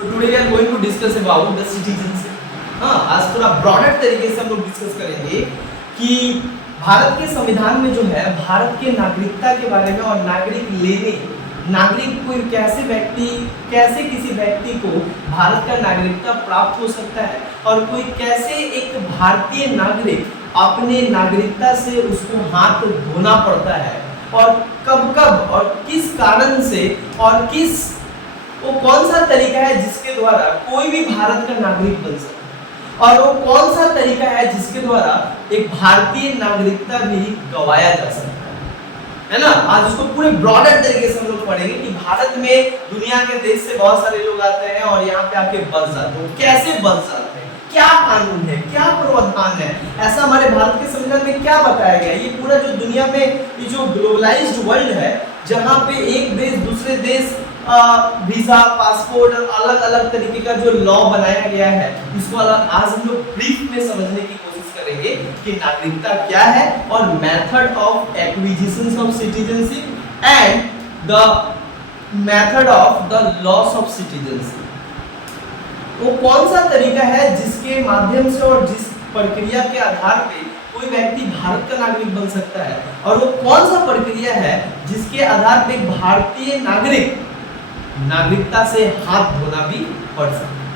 So today we are going to discuss about the citizenship. हाँ, आज थोड़ा broader तरीके से हम लोग डिस्कस करेंगे कि भारत के संविधान में जो है भारत के नागरिकता के बारे में और नागरिक कोई कैसे किसी व्यक्ति को भारत का नागरिकता प्राप्त हो सकता है और कोई कैसे एक भारतीय नागरिक अपने नागरिकता से उसको हाथ धोना पड़ता है और कब और किस कारण से और वो कौन सा तरीका है जिसके द्वारा कोई भी भारत का नागरिक बन सकता है और वो कौन सा तरीका है जिसके द्वारा एक भारतीय नागरिकता भी गवाया जा सकता है ना। आज उसको पूरे ब्रॉडर तरीके से हम लोग पढ़ेंगे कि भारत में दुनिया के देश से बहुत सारे लोग आते हैं और यहाँ पे आके बस जाते हैं, कैसे बस जाते हैं, क्या कानून है, क्या प्रावधान है, ऐसा हमारे भारत के संविधान में क्या बताया गया है। ये पूरा जो दुनिया में ये जो ग्लोबलाइज्ड वर्ल्ड है जहाँ पे एक देश दूसरे देश वीजा पासपोर्ट अलग अलग तरीके का जो लॉ बनाया गया है इसको आज हम लोग ब्रीफ में समझने की कोशिश करेंगे कि नागरिकता क्या है और method of acquisition of citizenship and the method of the loss of citizenship. वो कौन सा तरीका है जिसके माध्यम से और जिस प्रक्रिया के आधार पे कोई व्यक्ति भारत का नागरिक बन सकता है और वो कौन सा प्रक्रिया है जिसके आधार पे भारतीय नागरिकता से हाथ धोना भी पड़ सकता है।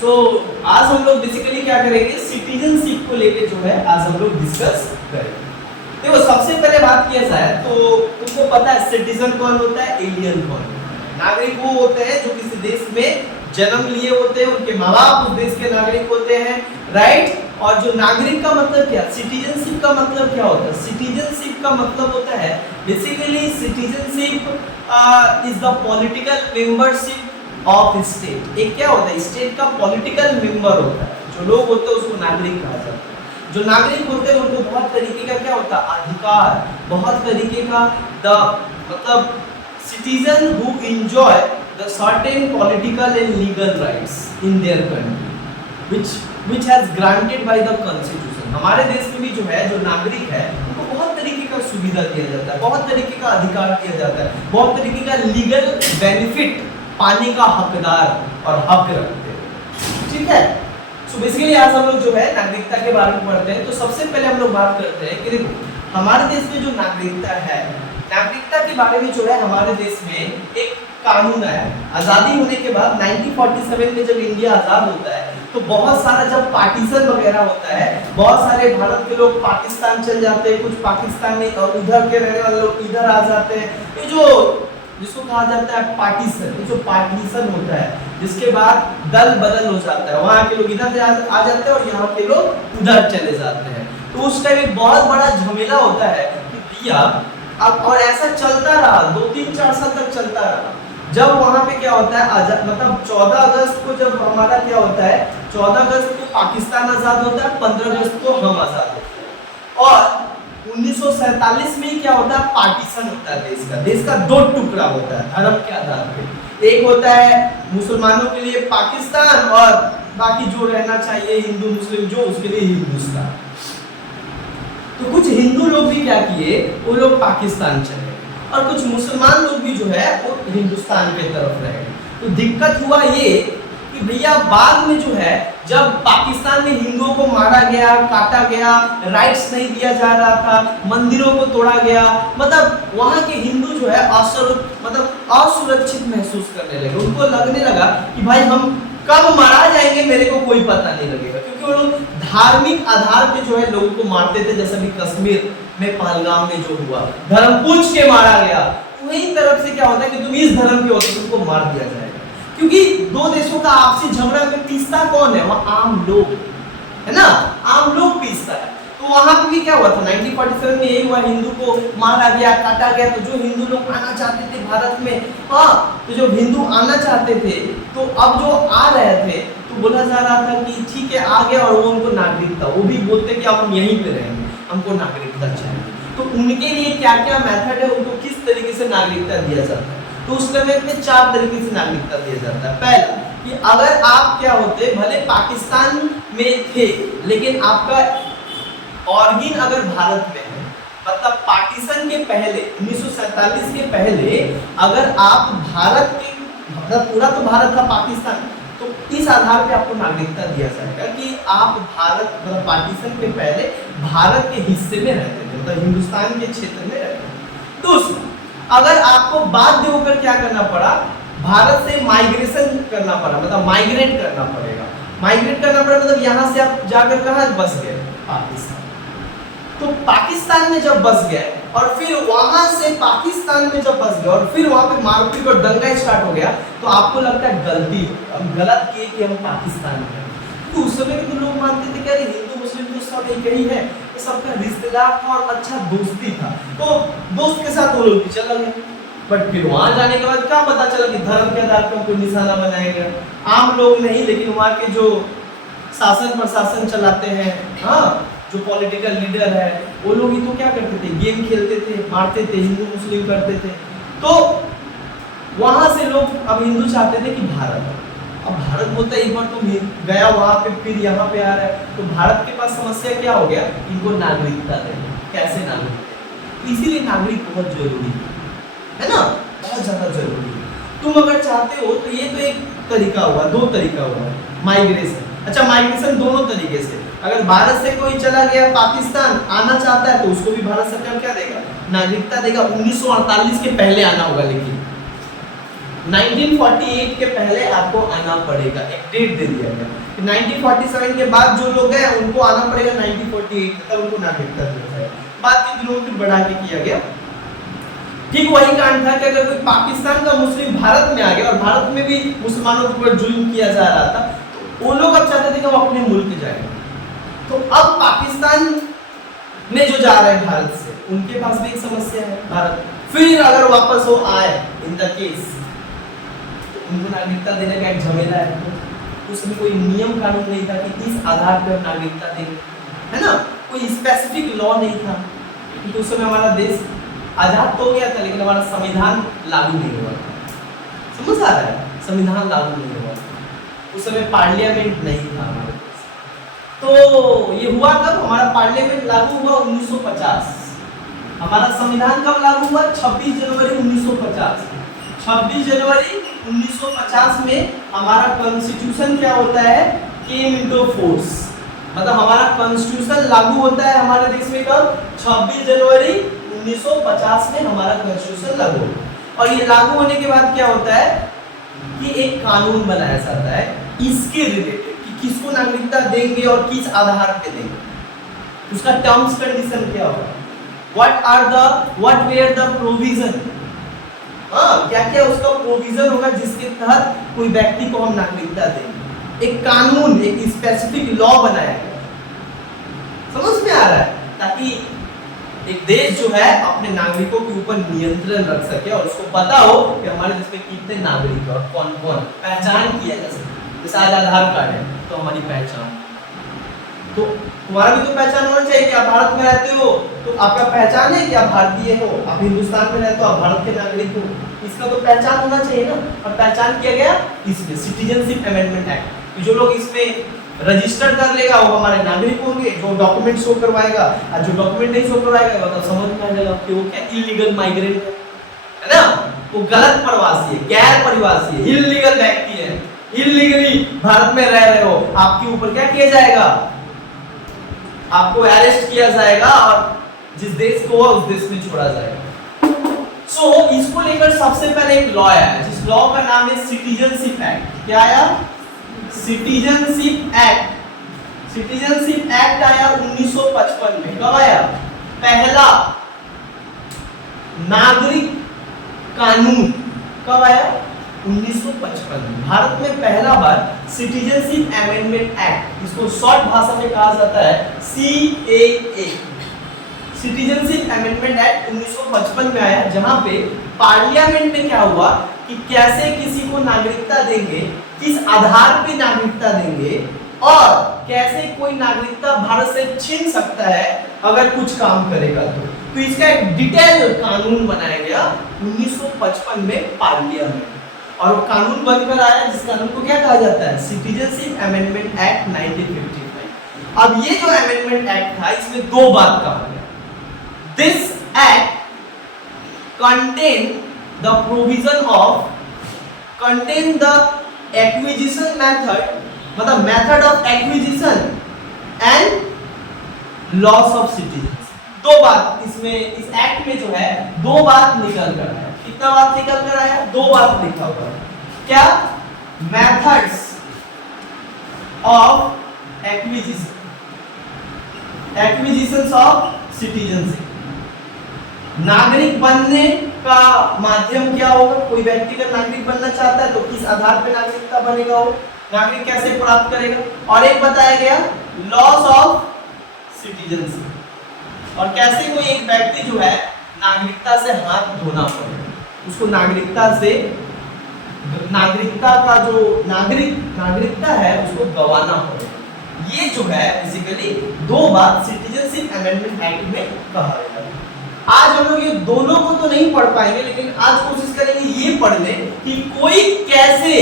तो आज हम लोग बेसिकली क्या करेंगे, सिटीजनशिप को लेके जो है आज हम लोग डिस्कस करेंगे। देखो सबसे पहले बात किया जाए तो तुमको पता है सिटीजन कौन होता है, एलियन कौन होता है। नागरिक वो होते हैं जो किसी देश में जन्म लिए होते हैं, उनके माँ बाप उस देश के नागरिक होते हैं, राइट। और जो नागरिक का मतलब क्या, सिटीजनशिप का मतलब क्या होता है, सिटीजनशिप का मतलब होता है basically citizenship is the political membership of state. एक क्या होता है, स्टेट का पॉलिटिकल मेंबर होता है, जो लोग होते हैं उसको नागरिक कहा जाता है। जो नागरिक होते हैं उनको बहुत तरीके का क्या होता है, अधिकार, बहुत तरीके का मतलब citizen who enjoy the certain political and legal rights in their country which has granted by the constitution। हमारे देश में भी जो है जो नागरिक है उनको बहुत तरीके का सुविधा दिया जाता है, बहुत तरीके का अधिकार दिया जाता है, बहुत तरीके का लीगल बेनिफिट पाने का हकदार और हक रखते हैं, ठीक है। सो बेसिकली आज हम लोग जो है नागरिकता के बारे में पढ़ते हैं। तो सबसे पहले हम लोग बात करते हैं कि हमारे देश में जो नागरिकता है, नागरिकता के बारे में जो है हमारे देश में एक कानून आया। आज़ादी होने के बाद 1947 में जब इंडिया आज़ाद होता है तो बहुत सारा जब पार्टीशन वगैरह होता है, बहुत सारे भारत के लोग पाकिस्तान चल जाते हैं, कुछ पाकिस्तान में और उधर के रहने वाले लोग इधर आ जाते हैं। ये जो जिसको कहा जाता है पार्टीशन, ये जो पार्टीशन होता है जिसके बाद दल बदल हो जाता है, वहाँ के लोग इधर आ जाते हैं और यहाँ के लोग उधर चले जाते हैं। तो उस टाइम एक बहुत बड़ा झमेला होता है कि भैया अब, और ऐसा चलता रहा 2-3-4 साल तक चलता रहा। जब वहां पे क्या होता है मतलब 14 अगस्त को जब हमारा क्या होता है, 14 अगस्त को पाकिस्तान आजाद होता है, 15 अगस्त को हम आजाद होते हैं और 1947 में क्या होता है, पार्टीशन होता है देश का 2 टुकड़ा होता है धर्म के आधार पे। एक होता है मुसलमानों के लिए पाकिस्तान और बाकी जो रहना चाहिए हिंदू मुस्लिम जो उसके लिए हिंदुस्तान। तो कुछ हिंदू लोग भी क्या किए, वो लोग पाकिस्तान चले और कुछ मुसलमान लोग भी जो है वो हिंदुस्तान के तरफ रहे। तो दिक्कत हुआ ये कि भैया बाद में जो है जब पाकिस्तान में हिंदुओं को मारा गया, काटा गया, राइट्स नहीं दिया जा रहा था, मंदिरों को तोड़ा गया, मतलब वहाँ के हिंदू जो है असुरक्षित महसूस करने लगे। उनको लगने लगा कि भाई हम कब मारा जाएंगे मेरे को कोई पता नहीं लगेगा, क्योंकि वो लोग धार्मिक आधार पे जो है लोगों को मारते थे। जैसे भी कश्मीर में पहलगाम में जो हुआ, धर्म पूछ के मारा गया, वही तरफ से क्या होता है कि तुम इस धर्म के हो तो तुमको मार दिया जाएगा। क्योंकि 2 देशों का आपसी झगड़ा में पीसता कौन है, वहाँ आम लोग है ना, आम लोग पीसता है। तो वहां पे भी क्या हुआ था, 1947 में यही हुआ, हिंदू को मारा गया, काटा गया। तो जो हिंदू लोग आना चाहते थे भारत में, हाँ, तो जो हिंदू आना चाहते थे तो अब जो आ रहे थे तो बोला जा रहा था कि ठीक है आ गया और वो उनको नागरिकता, वो भी बोलते कि अब हम यहीं पे रहेंगे, हमको नागरिकता चाहिए। तो उनके लिए क्या क्या मेथड है, उनको किस तरीके से नागरिकता दिया जाता है। तो उस समय में 4 तरीके से नागरिकता दिया जाता है। पहला कि अगर आप क्या होते, भले पाकिस्तान में थे लेकिन आपका ऑर्गन अगर भारत में है, मतलब पार्टीशन के पहले 1947 के पहले अगर आप भारत के मतलब पूरा तो भारत था, पाकिस्तान, तो इस आधार पे आपको नागरिकता दिया जाएगा कि आप भारत, मतलब पाकिस्तान के पहले भारत के हिस्से में रहते थे, मतलब हिंदुस्तान के क्षेत्र में रहते थे। दूसरा, अगर आपको बाध्य होकर क्या करना पड़ा, भारत से माइग्रेशन करना पड़ा, मतलब माइग्रेट करना पड़ेगा, माइग्रेट करना पड़ा मतलब यहाँ से आप जाकर कहाँ बस गए, पाकिस्तान। तो पाकिस्तान में जब बस गए और फिर वहां से पाकिस्तान में जब बस गए और फिर वहां पे मारपीट और दंगा स्टार्ट हो गया, तो आपको लगता है गलती, हम गलत किए कि हम पाकिस्तान में हैं। तो उस समय के तो लोग मानते थे कि अरे हिंदू मुस्लिम तो सब एक ही है, ये सबका रिश्तेदार था और अच्छा दोस्ती था, तो दोस्त के साथ वो लोग भी चला गए। बट फिर वहां जाने के बाद क्या पता चला कि धर्म के आधार पर कोई निशाना बनाया गया। आम लोग नहीं, लेकिन वहां के जो शासन प्रशासन चलाते हैं, हाँ, जो पॉलिटिकल लीडर है, वो लोग ही तो क्या करते थे, गेम खेलते थे, मारते थे, हिंदू मुस्लिम करते थे। तो वहां से लोग अब हिंदू चाहते थे कि भारत, अब भारत बोलता है एक बार तुम गया वहां पे फिर यहाँ पे आ रहा है, तो भारत के पास समस्या क्या हो गया, इनको नागरिकता देना, कैसे नागरिकता, तो इसीलिए नागरिक बहुत जरूरी है ना, बहुत ज्यादा जरूरी है। तुम अगर चाहते हो तो ये तो एक तरीका हुआ, दो तरीका हुआ माइग्रेशन। अच्छा, माइग्रेशन दोनों तरीके से, अगर भारत से कोई चला गया पाकिस्तान, आना चाहता है तो उसको भी भारत सरकार क्या देगा, नागरिकता देगा। 1948 के पहले आना होगा, लेकिन 1948 के पहले आपको आना पड़ेगा, एक डेट दे दिया गया। 1947 के बाद जो लोग हैं उनको आना पड़ेगा 1948, तब उनको नागरिकता दिया जाएगा। बाद के दिनों में बढ़ा के किया गया। ठीक वही कांड था कि अगर कोई पाकिस्तान का मुस्लिम भारत में आ गया और भारत में भी मुसलमानों के ऊपर जुल्म किया जा रहा था, तो वो लोग अब चाहते थे कि वो अपने मुल्क जाए। तो अब पाकिस्तान में जो जा रहे हैं भारत से, उनके पास भी एक समस्या है भारत, फिर अगर वापस वो आए इन द केस, तो उनको नागरिकता देने का एक झमेला है। उसमें कोई नियम कानून नहीं था कि इस आधार पर नागरिकता देंगे, है ना, कोई स्पेसिफिक लॉ नहीं था, क्योंकि उस समय हमारा देश आजाद तो हो गया था, लेकिन हमारा संविधान लागू नहीं हुआ था। समझ आ रहा है, संविधान लागू नहीं हुआ था, उस समय पार्लियामेंट नहीं था हमारे। तो ये हुआ कब, हमारा पार्लियामेंट लागू हुआ 1950। हमारा संविधान कब लागू हुआ, 26 जनवरी 1950। 26 जनवरी 1950 में हमारा कॉन्स्टिट्यूशन क्या होता है, केम इनटू फोर्स, मतलब हमारा कॉन्स्टिट्यूशन लागू होता है हमारे देश में कब, 26 जनवरी 1950 में हमारा कॉन्स्टिट्यूशन लागू होता है। और ये लागू होने के बाद क्या होता है कि एक कानून बनाया जाता है इसके रिलेटेड, किसको नागरिकता देंगे और किस आधार पे देंगे, उसका टर्म्स कंडीशन क्या होगा, व्हाट वेयर द प्रोविजन, हाँ, क्या क्या उसका प्रोविजन होगा जिसके तहत कोई व्यक्ति को हम नागरिकता देंगे। एक कानून, एक स्पेसिफिक लॉ बनाया गया, समझ में आ रहा है, ताकि एक देश जो है अपने नागरिकों के ऊपर नियंत्रण रख सके और उसको पता हो कि हमारे देश में कितने नागरिक हैं और कौन कौन, पहचान किया जा सके। जैसे आज आधार कार्ड है तो हमारी पहचान, तो तुम्हारा भी तो पहचान होना चाहिए कि आप भारत में रहते हो तो आपका पहचान है कि आप भारतीय हो, आप हिंदुस्तान में रहते हो आप भारत के नागरिक हो, इसका तो पहचान होना चाहिए ना। और पहचान किया गया इसमें सिटीजनशिप अमेंडमेंट एक्ट, जो लोग इसमें रजिस्टर कर लेगा वो हमारे नागरिक होंगे, जो डॉक्यूमेंट शो करवाएगा, और जो डॉक्यूमेंट नहीं शो करवाएगा मतलब समझ में आ जाएगा कि वो क्या इलीगल माइग्रेंट है ना, वो गलत प्रवासी है, गैर परिवासी है, इलीगल व्यक्ति है, इलीगली भारत में रह रहे हो, आपके ऊपर क्या किया जाएगा, आपको अरेस्ट किया जाएगा और जिस देश को उस देश में छोड़ा जाएगा। सो इसको लेकर सबसे पहले एक लॉ आया, जिस लॉ का नाम है सिटीजनशिप एक्ट। क्या आया, सिटीजनशिप एक्ट। सिटीजनशिप एक्ट आया 1955 में। कब आया, पहला नागरिक कानून कब आया, 1955 में। भारत में पहला बार सिटीजनशिप अमेंडमेंट एक्ट, इसको शॉर्ट भाषा में कहा जाता है CAA, सिटीजनशिप अमेंडमेंट एक्ट 1955 में आया, जहां पे पार्लियामेंट में क्या हुआ कि कैसे किसी को नागरिकता देंगे, किस आधार पे नागरिकता देंगे और कैसे कोई नागरिकता भारत से छीन सकता है अगर कुछ काम करेगा तो इसका एक डिटेल कानून बनाया गया 1955 में पार्लियामेंट, और वो कानून बनकर आया जिस कानून को क्या कहा जाता है, सिटीजनशिप अमेंडमेंट एक्ट 1955। अब ये जो अमेंडमेंट एक्ट था इसमें दो बात कहा गया, this act contain the provision of contain the acquisition method, मतलब method of acquisition and loss of citizen. दो बात इसमें, इस एक्ट में जो है दो बात निकल कर आया। कितना बात निकल कर आया? दो बात लिखा हुआ है। क्या? Methods of acquisition, acquisition of citizenship. नागरिक बनने का माध्यम क्या होगा? कोई व्यक्ति अगर नागरिक बनना चाहता है तो किस आधार पे नागरिकता बनेगा, वो नागरिक कैसे प्राप्त करेगा? और एक बताया गया लॉस ऑफ सिटीजनशिप, और कैसे कोई एक व्यक्ति जो है नागरिकता से हाथ धोना पड़ेगा, उसको नागरिकता से, नागरिकता का जो नागरिकता है उसको गंवाना पड़ेगा। ये जो है बेसिकली दो बात सिटीजनशिप अमेंडमेंट एक्ट में कहा गया है। आज हम लोग ये दोनों को तो नहीं पढ़ पाएंगे, लेकिन आज कोशिश करेंगे ये पढ़ने कि कोई कैसे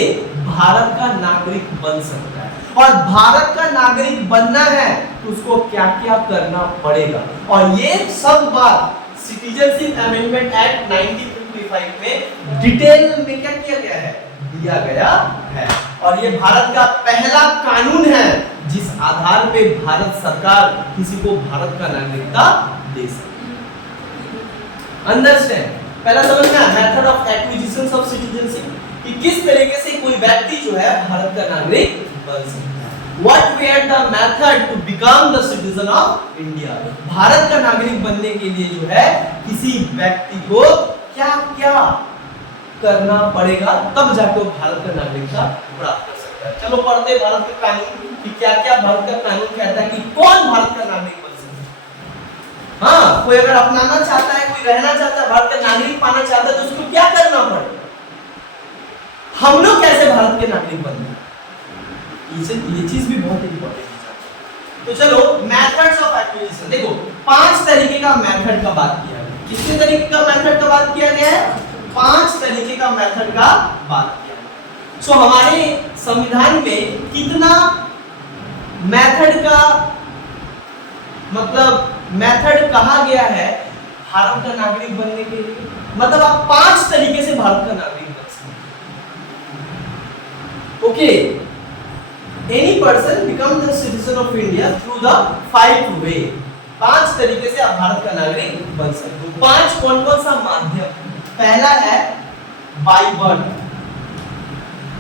भारत का नागरिक बन सकता है, और भारत का नागरिक बनना है तो उसको क्या क्या करना पड़ेगा। और ये सब बात सिटीजनशिप अमेंडमेंट एक्ट 1955 में डिटेल में क्या किया गया है, दिया गया है। और ये भारत का पहला कानून है जिस आधार पे भारत सरकार किसी को भारत का नागरिकता दे सकती है। अंडरस्टैंड? पहला समझना method of acquisition of citizenship, कि किस तरीके से कोई व्यक्ति जो है भारत का नागरिक बन सकता है। What were the method to become the citizen of India, भारत का नागरिक बनने के लिए जो है किसी व्यक्ति को क्या क्या करना पड़ेगा, तब जाकर भारत का नागरिकता प्राप्त कर सकता है। चलो पढ़ते भारत का कानून कि क्या क्या भारत का कानून कहता है कि कौन भारत का नागरिक बन सकता है। हाँ, कोई अगर अपनाना चाहता है, कोई रहना चाहता है, भारत का नागरिक पाना चाहता है, तो उसको क्या करना पड़ेगा? हम लोग कैसे भारत के नागरिक बनते हैं, ये चीज भी बहुत इंपॉर्टेंट है। तो चलो मेथड्स ऑफ एक्विजिशन, देखो 5 तरीके का मेथड का बात किया गया। कितने तरीके का मेथड का बात किया गया है? 5 तरीके का मेथड का बात किया गया। सो हमारे संविधान में कितना मेथड का, मतलब मेथड कहा गया है भारत का नागरिक बनने के लिए? मतलब आप 5 तरीके से भारत का नागरिक बन सकते हैं। Okay, any person become the citizen of India through the 5 वे, 5 तरीके से आप भारत का नागरिक बन सकते हो। 5 कौन कौन सा माध्यम? पहला है बाय बर्थ।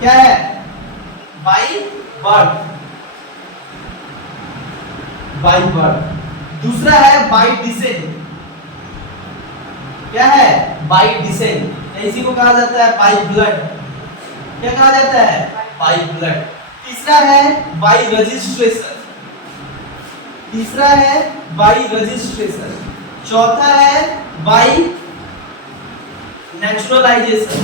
क्या है? By birth, by birth. दूसरा है बाय डिसेंट। क्या है? बाय डिसेंट, इसी को कहा जाता है बाय ब्लड। क्या कहा जाता है? By blood. तीसरा है बाय रजिस्ट्रेशन, तीसरा है बाय रजिस्ट्रेशन। चौथा है बाय नेचुरलाइजेशन,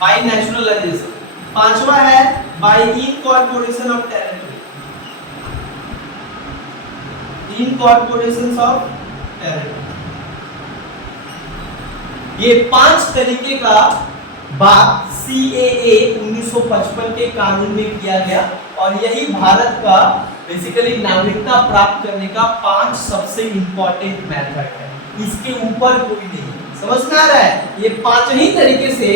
बाय नेचुरलाइजेशन। पांचवा है bye incorporation of territory, incorporation of territory. ये 5 तरीके का बात CAA 1955 के कानून में किया गया, और यही भारत का बेसिकली नागरिकता प्राप्त करने का 5 सबसे इंपॉर्टेंट मेथड है। इसके ऊपर कोई नहीं। समझ में आ रहा है? ये 5 ही तरीके से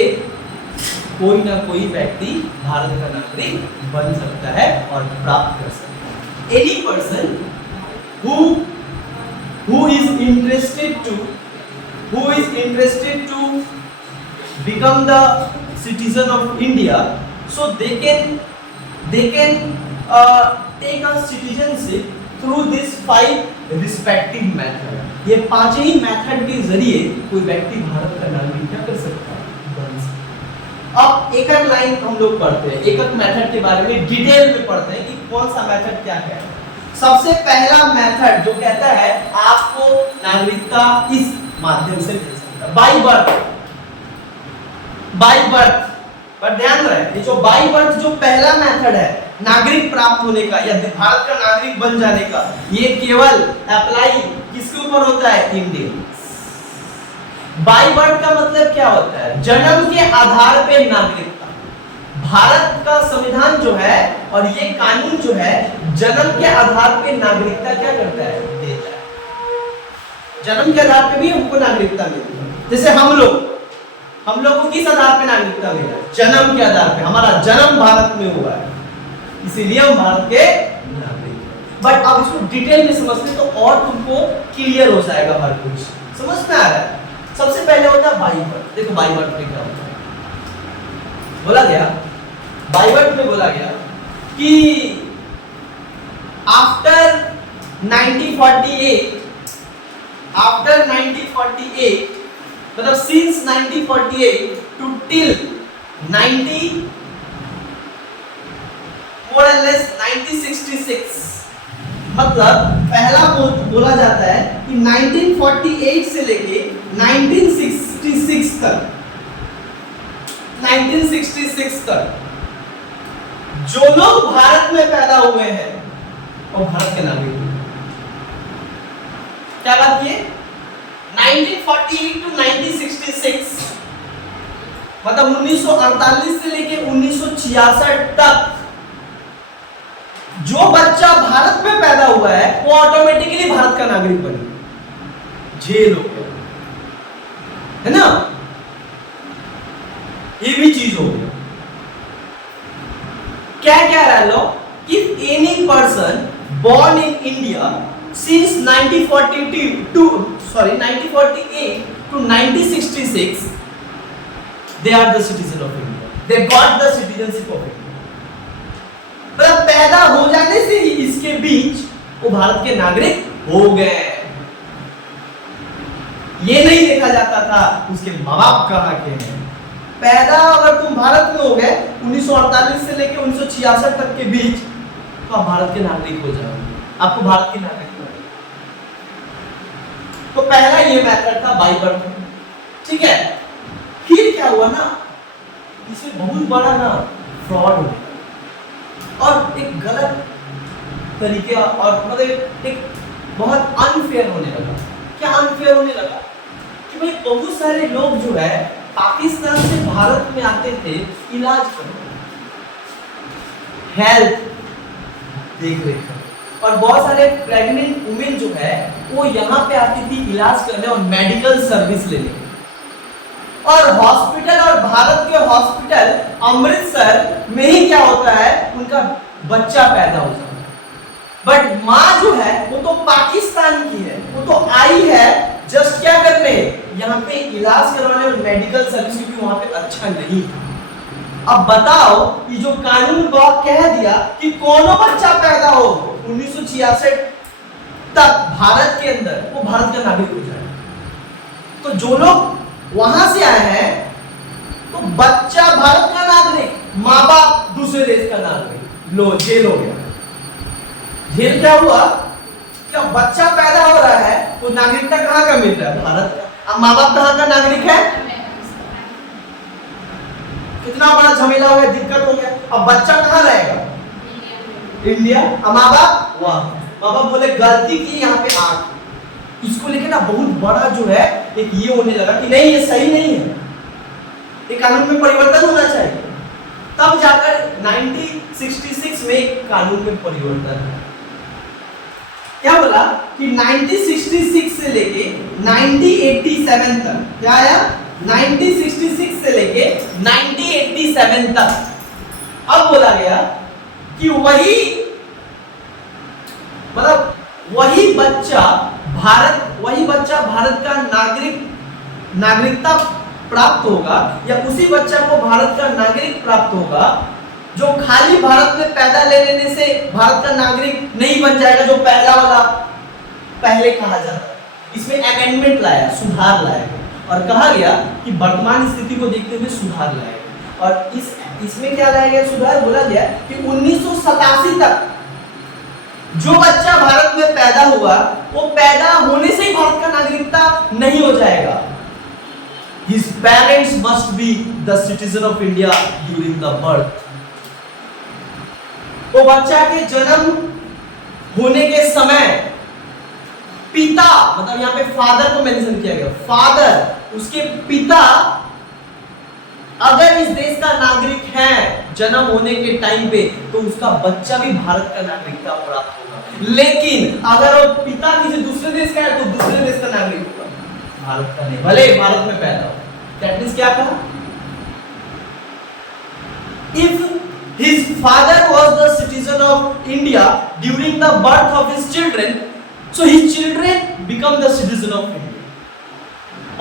कोई ना कोई व्यक्ति भारत का नागरिक बन सकता है और प्राप्त कर सकता है। Any person who is interested to become the citizen of India, so they can take a citizenship through this 5 respective method। ये 5 ही मेथड के जरिए कोई व्यक्ति भारत का नागरिक क्या कर सकता है, बन सकता है। अब एक एक लाइन हम लोग पढ़ते हैं, एक एक मेथड के बारे में डिटेल में पढ़ते हैं कि कौन सा मेथड क्या है। सबसे पहला मेथड जो कहता है आपको नागरिकता इस माध्यम से मिल सकता है, बाय बर्थ। बाय बर्थ पर ध्यान रहे, ये जो बाय बर्थ जो पहला मेथड है नागरिक प्राप्त होने का या भारत का नागरिक बन जाने का, ये केवल अप्लाई किसके ऊपर होता है? इंडियन। बाय बर्थ का मतलब क्या होता है? जन्म के आधार पे नागरिकता। भारत का संविधान जो है और ये कानून जो है जन्म के आधार पे नागरिकता क्या करता है? देता है। जन्म के आधार पे भी हमको नागरिकता मिलती है। जैसे हम लोग हम लोग को किस आधार पे नागरिकता मिला है? जन्म के आधार पे। हमारा जन्म भारत में हुआ है, इसीलिए हम भारत के नागरिक हैं। बट अब इसको डिटेल में समझते तो और तुमको क्लियर हो जाएगा हर कुछ, समझ में आ रहा है। सबसे पहले होता है बाई बर्थ। देखो बाई बर्थ में क्या होता है, बोला गया बाई बर्थ में बोला गया कि आफ्टर 1948 मतलब since 1948 to till 90 more or less 1966, मतलब पहला बोला जाता है कि 1948 से लेके 1966 तक जो लोग भारत में पैदा हुए हैं वो भारत के नागरिक हैं। क्या बात ये 1948 टू 1966 मतलब 1948 से लेके 1966 तक जो बच्चा भारत में पैदा हुआ है वो ऑटोमेटिकली भारत का नागरिक बने। जेल हो गया है ना, ये भी चीज हो गया। क्या कह रहा है लो, if any person born in India since 1948 to 1966 they are the citizen of India, they got the citizenship of India। मतलब पैदा हो जाने से ही इसके बीच वो भारत के नागरिक हो गए। ये नहीं देखा जाता था उसके माँ बाप कहाँ के हैं। पैदा अगर तुम भारत में हो गए 1948 से लेकर 1966 तक के बीच तो आप भारत के नागरिक हो जाओगे, आपको भारत के नागरिक बने। तो पहला ये मैथड था बाई बर्थ, ठीक है। फिर क्या हुआ ना, इसमें बहुत बड़ा ना फ्रॉड हो गया और एक गलत तरीके और मतलब एक बहुत अनफेयर होने लगा। क्या अनफेयर होने लगा कि भाई बहुत सारे लोग जो है पाकिस्तान से भारत में आते थे इलाज करने, हेल्थ देख रेख, और बहुत सारे प्रेग्नेंट वुमेन जो है वो यहाँ पे आती थी इलाज करने और मेडिकल सर्विस लेने। और हॉस्पिटल और भारत के हॉस्पिटल अमृतसर में ही क्या होता है, उनका बच्चा पैदा हो जाता है। बट माँ जो है वो तो पाकिस्तान की है, वो तो आई है जस्ट क्या करने, यहाँ पे इलाज करवाने और मेडिकल सर्विस, क्योंकि वहां पे अच्छा नहीं था। अब बताओ ये जो कानून कह दिया कि कोनो बच्चा पैदा हो 1966 तक भारत के अंदर वो भारत का नागरिक हो जाए। तो जो लोग वहां से आए हैं तो बच्चा भारत का नागरिक, माँ बाप दूसरे देश का नागरिक, लो जेल हो गया। जेल क्या हुआ, क्या बच्चा पैदा हो रहा है तो नागरिकता कहाँ का मिल रहा है, भारत का। अब माँ बाप कहाँ का नागरिक है, कितना बड़ा झमेला हो गया, दिक्कत हो गया। अब बच्चा कहाँ रहेगा, इंडिया। अब माँ बाप वाह, माँ बाप बोले गलती की यहाँ पे आके, इसको लेके ना बहुत बड़ा जो है एक ये होने लगा कि नहीं ये सही नहीं है, ये कानून में परिवर्तन होना चाहिए। तब जाकर 1966 में कानून में परिवर्तन है। क्या बोला कि 1966 से लेके 1987 तक, क्या आया 1966 से लेके 1987 तक अब बोला गया कि वही मतलब वही बच्चा भारत का नागरिकता प्राप्त होगा, या उसी बच्चा को भारत का नागरिक प्राप्त होगा जो खाली भारत में पैदा ले लेने से भारत का नागरिक नहीं बन जाएगा, जो पहला वाला पहले कहा जाता। इसमें अमेंडमेंट लाया, सुधार लाया और कहा गया कि वर्तमान स्थिति को देखते हुए सुधार लाया गया। और इसमें क्या लाया गया सुधार, बोला गया कि 1987 तक जो बच्चा भारत में पैदा हुआ वो पैदा होने से ही भारत का नागरिकता नहीं हो जाएगा। His parents must be the citizen of India during the birth। तो बच्चा के जन्म होने के समय पिता, मतलब यहाँ पे फादर को मेंशन किया गया, फादर उसके पिता अगर इस देश का नागरिक है जन्म होने के टाइम पे तो उसका बच्चा भी भारत का नागरिकता प्राप्त होगा। लेकिन अगर वो पिता किसी दूसरे देश का है तो दूसरे देश का नागरिक होगा, भारत का नहीं, भले भारत में पैदा हो। दैट मींस क्या कहा, if his father was the citizen of India during the birth of his children, so his children become the citizen of India.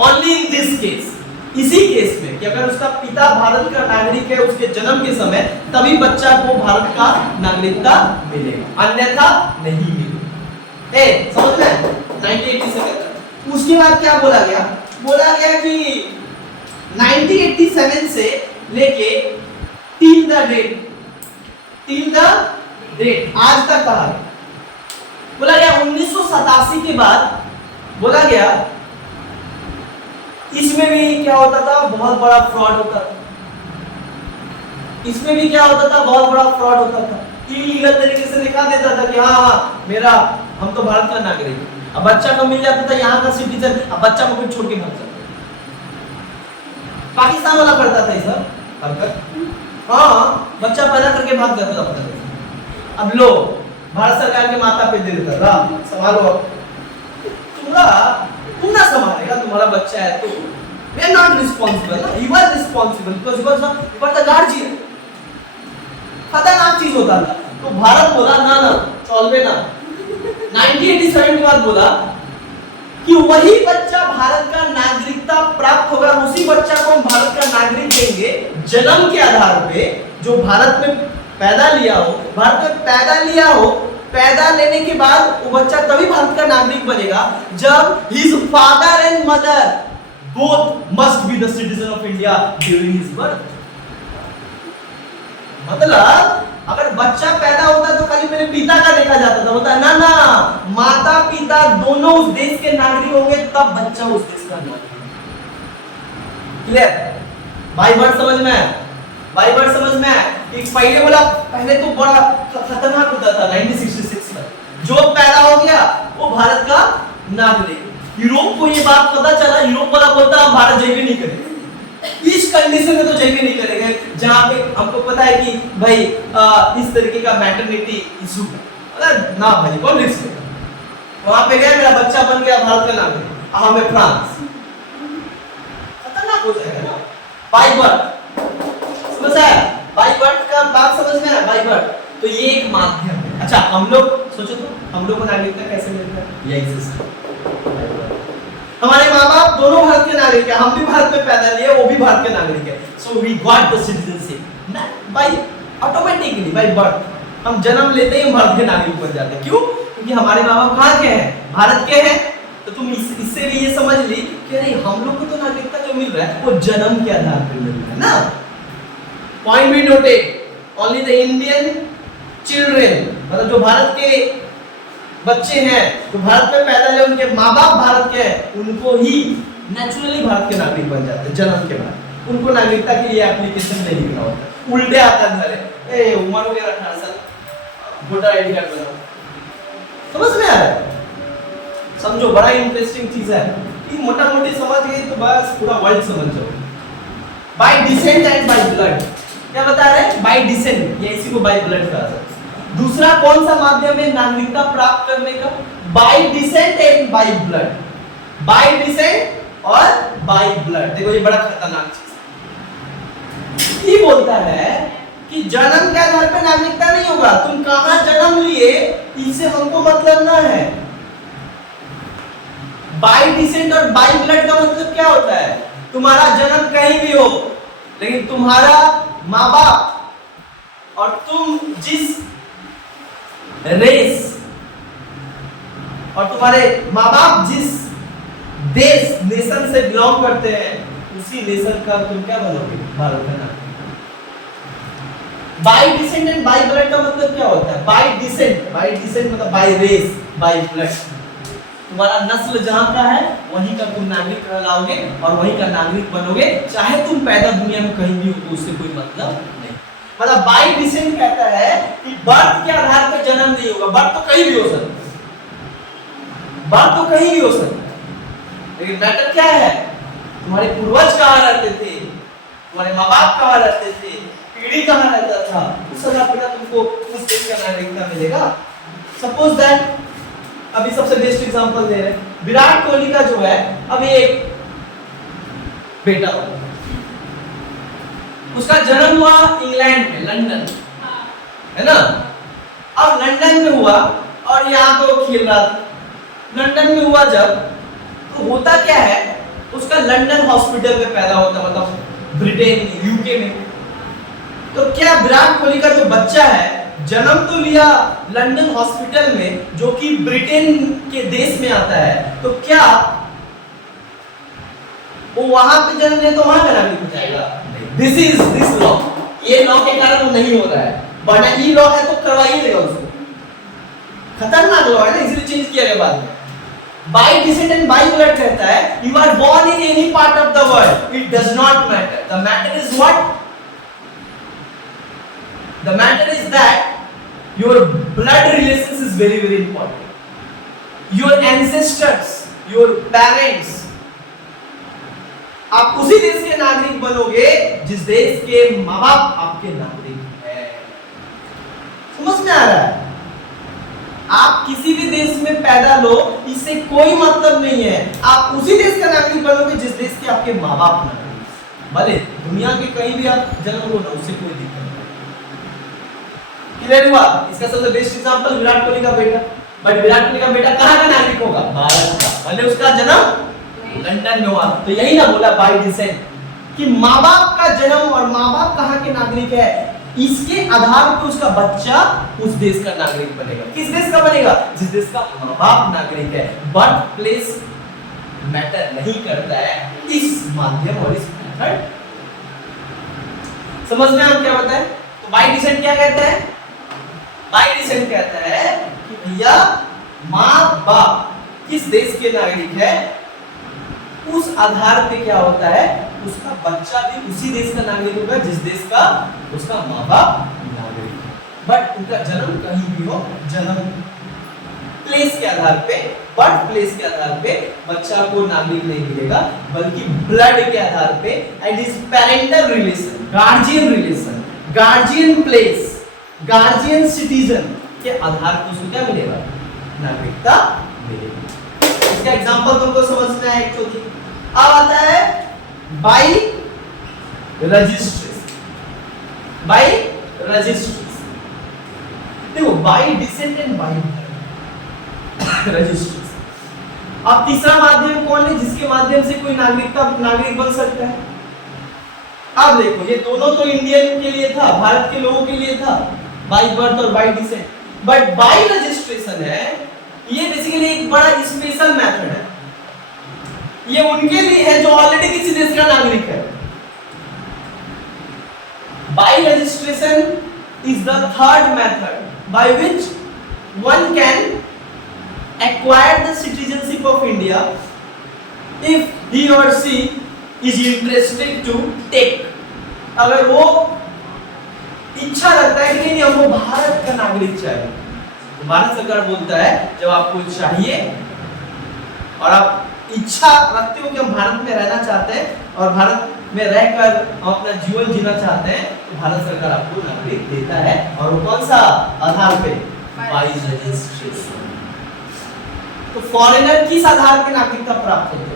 Only in this case, इसी केस में कि अगर उसका पिता भारत का नागरिक है उसके जन्म के समय, तभी बच्चा को भारत का नागरिकता मिलेगा, अन्यथा नहीं मिलेगा। समझ में 1987। उसके बाद क्या बोला गया, बोला गया कि 1987 से लेके टिल द डेट आज तक कहा गया, बोला गया 1987 के बाद बोला गया इसमें भी क्या होता था, बहुत बड़ा फ्रॉड होता था, इसमें भी क्या होता था, बहुत बड़ा फ्रॉड होता था। इलीगल तरीके से दिखा देता था कि हाँ मेरा, हम तो भारत का नागरिक है, अब बच्चा को मिल जाता था यहाँ का सिटीजन, अब बच्चा को फिर छोड़ के भाग जाता। पाकिस्तान वाला करता था ये सब हरकत, हाँ बच्चा पैदा करके भाग जाता था। अब लो भारत सरकार के माता पे दे देता था, संभालो तुम ना संभालेगा, तुम्हारा बच्चा है तो we are not responsible, ना you are responsible because you are the guardian। खतरनाक चीज होता था। तो भारत बोला ना चलबे ना। 1987 के बाद बोला कि वही बच्चा भारत का नागरिकता प्राप्त होगा, उसी बच्चा को हम भारत का नागरिक देंगे जन्म के आधार पे, जो भारत में पैदा लिया हो, भारत में पैदा लिया हो, पैदा लेने के बाद वो बच्चा तभी भारत का नागरिक बनेगा जब his father and mother both must be the citizen of India during his birth। मतलब अगर बच्चा पैदा होता तो खाली मेरे पिता का देखा जाता था, होता ना माता पिता दोनों उस देश के नागरिक होंगे तब बच्चा उस देश का नागरिक। क्लियर? बाई बर्थ समझ में आया? बाई बर्थ समझ में आया? एक पहले बोला, पहले तो बड़ा खतरनाक होता था 1966 में, जो पैदा हो गया वो भारत का नागरिक। यूरोप को ये बात पता चला, यूरोप वाला बोलता हम भारत जाइए नहीं करेंगे, इस कंडीशन में तो जाइए नहीं करेंगे जहां पे हमको पता है कि भाई इस तरीके का मैटरनिटी इशू है ना भाई, कौन रिस्क है? वहां पे गया मेरा बच्चा बन गया भारत का नागरिक, हमें फ्रांस, खतरनाक हो जाएगा ना। बाई बर्थ समझ आया? बाई बर्थ का बात समझ में आया? बाई बर्थ तो ये एक माध्यम है। अच्छा हम लोग सोचो तो हम लोग को नागरिकता कैसे मिलता है? यही सिस्टम। हमारे माँ बाप दोनों भारत के नागरिक हैं, हम भी भारत में पैदा लिए, वो भी भारत के नागरिक है, so we got the citizenship by automatically by birth. हम जन्म लेते ही हम भारत के नागरिक बन जाते हैं। क्यों? क्योंकि हमारे माँ बाप कहाँ के हैं? भारत के हैं। तो तुम इससे भी ये समझ ली कि अरे हम लोग को तो नागरिकता जो मिल रहा है वो जन्म के आधार पर मिल रहा है ना। Point be noted, only the Indian children, मतलब जो भारत के बच्चे हैं, जो भारत में पैदा हुए, उनके माँ बाप भारत के हैं, उनको ही नेचुरली भारत के नागरिक बन जाते हैं जन्म के बाद। उनको नागरिकता के लिए एप्लीकेशन नहीं लिखना होता, उल्टे आता है उम्र हो गया 18 साल वोटर आईडी कार्ड बनाओ। समझ में आ रहा है? समझो बड़ा इंटरेस्टिंग चीज है, ये मोटा मोटी समझ गए तो बस पूरा वर्ल्ड समझ जाओ। Bye descent and by blood, क्या बता रहे हैं? बाय डिसेंट, या इसी को बाय ब्लड कहा जाता है। दूसरा कौन सा माध्यम है नागरिकता प्राप्त करने का? Bye descent and by blood, bye decent और बाय ब्लड। देखो ये बड़ा खतरनाक चीज है। ये बोलता है कि जन्म के आधार पर नागरिकता नहीं होगा, तुम कहां जन्म लिए इससे हमको मतलब ना है। बाय डिसेंट और बाय ब्लड का मतलब क्या होता है? तुम्हारा जन्म कहीं भी हो, लेकिन तुम्हारा माँ बाप और तुम जिस रेस और तुम्हारे माँ बाप जिस देश नेशन से बिलोंग करते हैं, उसी नेशन का तुम क्या बनोगे? भारत का नागरिक। Bye descent and by blood का मतलब क्या होता है? बाय डिसेंट मतलब बाय रेस, बाय ब्लड, तुम्हारा नस्ल जहां का है वहीं का तुम नागरिक कहलाओगे और वहीं का नागरिक बनोगे, चाहे तुम पैदा दुनिया में कहीं भी हो तो उससे कोई मतलब नहीं। मतलब बाय डिसेंट कहता है कि बर्थ के आधार पर जन्म नहीं होगा, बर्थ तो कहीं भी हो सकता है, बर्थ तो कहीं भी हो सकता है, लेकिन मैटर क्या है? तुम्हारे पूर्वज कहाँ रहते थे, तुम्हारे माँ बाप कहाँ रहते थे, पीढ़ी कहाँ रहता था, उस आधार पर तुमको उस देश का नागरिकता मिलेगा। सपोज दैट, अभी सबसे बेस्ट एग्जांपल दे रहे हैं, विराट कोहली का जो है, अभी एक बेटा हुआ। उसका जन्म हुआ इंग्लैंड में, लंदन, है ना। अब लंदन में हुआ और यहाँ तो खेल रहा था। लंदन में हुआ जब, तो होता क्या है, उसका लंदन हॉस्पिटल में पैदा होता, मतलब ब्रिटेन में, यूके में। तो क्या विराट कोहली का जो बच्चा है जन्म तो लिया लंदन हॉस्पिटल में, जो कि ब्रिटेन के देश में आता है, तो क्या वो वहां पे जन्म ले तो वहां का नागरिक हो जाएगा? दिस लॉ, ये लॉ के कारण वो नहीं हो रहा है, वरना ये लॉ है तो करवाइए देगा उसको। खतरनाक लॉ है ना, इसलिए चेंज किया गया बाद में। By descent and by blood कहता है you are born in any part of the world, it does not matter, the matter is what, the matter is that your blood relations is very very important, your ancestors, your parents, आप उसी देश के नागरिक बनोगे जिस देश के माँ बाप आपके नागरिक हैं। समझ में आ रहा है? आप किसी भी देश में पैदा लो, इससे कोई मतलब नहीं है, आप उसी देश का नागरिक बनोगे जिस देश के आपके माँ बाप नागरिक। भले दुनिया के कहीं भी आप जन्म लो ना, उससे कोई दिक्कत नहीं। क्लियर हुआ? इसका सबसे बेस्ट एग्जांपल विराट कोहली का बेटा। बट विराट कोहली का बेटा कहाँ का नागरिक होगा? भारत का, भले उसका जन्म लंदन में हुआ। तो यही ना बोला बाय डिसेंट, कि माँ बाप का जन्म और माँ बाप कहाँ के नागरिक है, इसके आधार पर उसका बच्चा उस देश का नागरिक बनेगा। किस देश का बनेगा? जिस देश का माँ बाप नागरिक है। बर्थ प्लेस मैटर नहीं करता है इस माध्यम और इस मेथड। समझ में आप क्या बताएं? तो बाय डिसेंट क्या कहते हैं? बाय डिसेंट कहता है कि भैया माँ बाप किस देश के नागरिक है, उस आधार पे क्या होता है, उसका बच्चा भी उसी देश का नागरिक होगा जिस देश का उसका माँ बाप नागरिक है। बट उनका जन्म कहीं भी हो, जन्म प्लेस के आधार पे, बर्थ प्लेस के आधार पे बच्चा को नागरिक नहीं मिलेगा, बल्कि ब्लड के आधार पे and is parental relation, guardian relation, guardian place, guardian citizen के आधार पर उसको क्या मिलेगा? नागरिकता मिलेगी। इसका एग्जांपल तुमको समझना है एक्चुअली। अब आता है बाय रजिस्ट्रेशन। बाय रजिस्ट्रेशन, देखो bye descent and bye registration. अब तीसरा माध्यम कौन है जिसके माध्यम से कोई नागरिक बन सकता है? अब देखो ये दोनों तो इंडियन के लिए था, भारत के लोगों के लिए था, बाय बर्थ और bye decent. But by registration है, ये बेसिकली एक बड़ा स्पेशल मेथड है। ये उनके लिए है जो ऑलरेडी किसी देश का नागरिक है। Bye registration is the third method by which one can acquire the citizenship of India if he or she is interested to take। अगर वो इच्छा रखता है कि नहीं हमको भारत का नागरिक चाहिए, तो भारत सरकार बोलता है जब आपको चाहिए और आप इच्छा रखते हो कि हम भारत में रहना चाहते हैं और भारत में रहकर हम अपना जीवन जीना चाहते हैं, तो भारत सरकार आपको नागरिक देता है। और वो कौन सा आधार पे? Bye registration. तो फॉरेनर किस आधार पे नागरिकता प्राप्त होती है?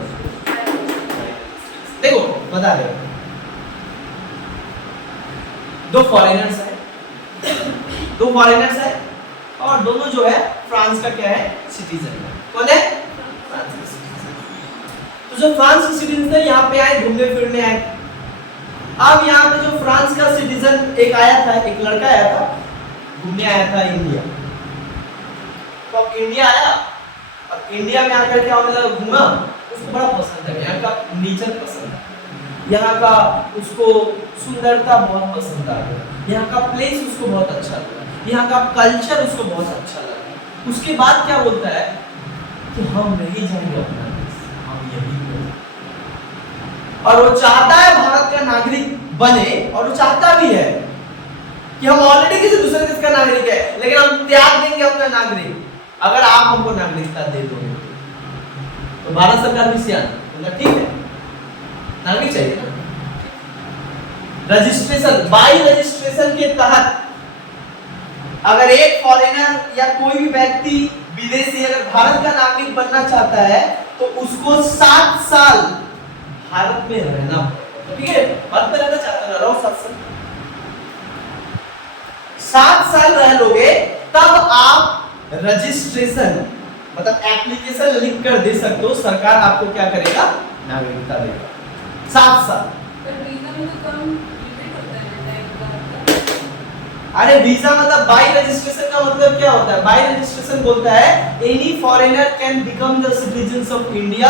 देखो बता रहे हो, दो फॉरेनर्स है और दोनों जो है फ्रांस का क्या है? सिटीजन है। कौन है? फ्रांस का सिटीजन। तो जो फ्रांस के सिटीजन है यहाँ पे आए, घूमने फिरने आए। अब यहाँ पे जो फ्रांस का सिटीजन एक आया था, एक लड़का आया था, घूमने आया था इंडिया। तो अब इंडिया आया, अब इंडिया में आकर क्या होने लगा? घूमा, उसको बड़ा पसंद है, यहाँ का नेचर पसंद है, यहाँ का उसको सुंदरता बहुत पसंद आ गया, यहाँ का प्लेस उसको बहुत अच्छा लगा, यहाँ का कल्चर उसको बहुत अच्छा लगा। उसके बाद क्या बोलता है कि हम नहीं जाएंगे अपना देश, हम यही करेंगे। और वो चाहता है भारत का नागरिक बने, और वो चाहता भी है कि हम ऑलरेडी किसी दूसरे देश का नागरिक है, लेकिन हम त्याग देंगे अपना नागरिक अगर आप हमको नागरिकता दे दोगे। तो भारत सरकार भी सियान बोला ठीक है, नागरिक चाहिए ना। रजिस्ट्रेशन, बाय रजिस्ट्रेशन के तहत अगर एक फॉरेनर या कोई भी व्यक्ति विदेशी अगर भारत का नागरिक बनना चाहता है तो उसको 7 साल भारत में रहना पड़ेगा। ठीक है, भारत में रहना चाहते हो, रहो 7 साल रह लोगे तब आप रजिस्ट्रेशन मतलब एप्लीकेशन लिख कर दे सकते हो, सरकार आपको क्या करेगा, नागरिकता देगा। 7 साल। पर वीजा में तो कम लिमिट होता है टाइम का। अरे वीजा मतलब बाय रजिस्ट्रेशन का मतलब क्या होता है? बाय रजिस्ट्रेशन बोलता है any foreigner can become the citizen of India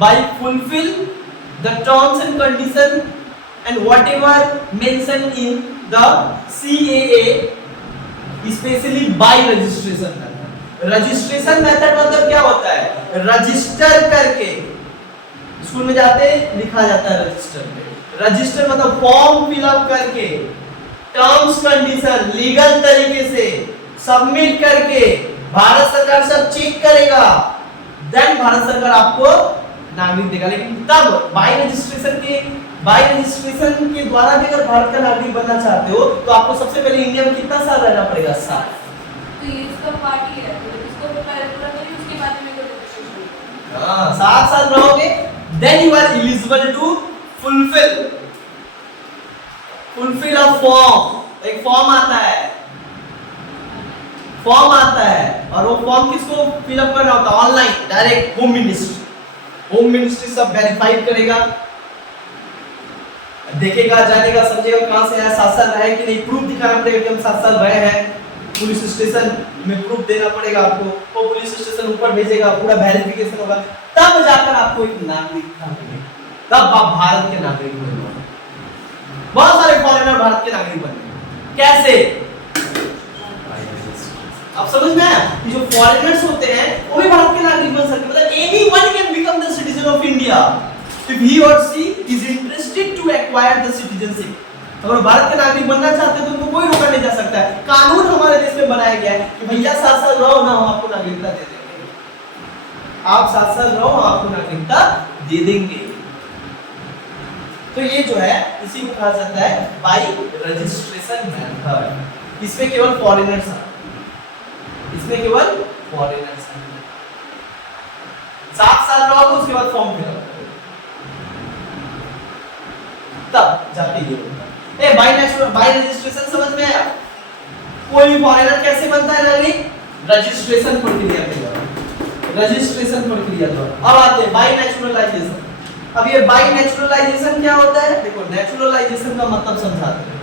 by fulfil the terms and condition and whatever mention in the CAA specially bye registration. Registration method मतलब क्या होता है? रजिस्टर करके, स्कूल में जाते लिखा जाता है रजिस्टर पे। रजिस्टर मतलब फॉर्म फिलअप करके, टर्म्स कंडीशन लीगल तरीके से सबमिट करके भारत सरकार सब चेक करेगा, देन भारत सरकार आपको नागरिक देगा। लेकिन तब बाय रजिस्ट्रेशन के द्वारा भी अगर भारत का नागरिक बनना चाहते हो तो आपको सबसे पहले इंडिया में कितना साल रहना पड़ेगा? 7। तो ये इसका पार्ट ही है, तो इसको पहले पूरा करिए उसके बाद में कोई रजिस्ट्रेशन। हां, 7 साल रहोगे then you are eligible to fulfill a form. एक फॉर्म आता है, और वो फॉर्म किसको फिलअप करना होता है? ऑनलाइन डायरेक्ट होम मिनिस्ट्री सब वेरीफाई करेगा, देखेगा, जानेगा, समझेगा कहां से है, 7 साल रहे कि नहीं, प्रूफ दिखाना पड़ेगा कि हम 7 साल रहे हैं। पुलिस स्टेशन में प्रूफ देना पड़ेगा आपको, वो पुलिस स्टेशन ऊपर भेजेगा, पूरा वेरिफिकेशन होगा, तब जाकर आपको एक नागरिकता मिलेगी, तब आप भारत के नागरिक बनेंगे। बहुत सारे फॉरेनर भारत के नागरिक बने, कैसे? आप समझ में आया कि जो फॉरेनर्स होते हैं वो भी भारत के नागरिक बन सकते हैं। मतलब anyone can become the citizen of India if he और she is interested to acquire the citizenship. अगर भारत के नागरिक बनना चाहते हैं तो उनको कोई रोका नहीं जा सकता है। कानून हमारे देश में बनाया गया है कि भैया 7 साल रहो ना, हम आपको नागरिकता दे देंगे। आप 7 साल रहो, हम आपको नागरिकता दे देंगे। तो ये जो है इसी को कहा जाता है बाय रजिस्ट्रेशन मेथड। इसमें केवल फॉरेनर्स हैं, इसमें केवल फॉरेनर्स हैं। 7 साल रहोगे उसके बाद फॉर्म फिलअप करोगे, तब जाके ये होगा। बाय रजिस्ट्रेशन समझ में आया? कोई भी फॉरेनर कैसे बनता है नागरिक? रजिस्ट्रेशन प्रक्रिया के द्वारा, रजिस्ट्रेशन प्रक्रिया द्वारा। अब आते हैं बाय नेचुरलाइजेशन। अब ये बाय नेचुरलाइजेशन क्या होता है? देखो, नेचुरलाइजेशन का मतलब समझाते हैं।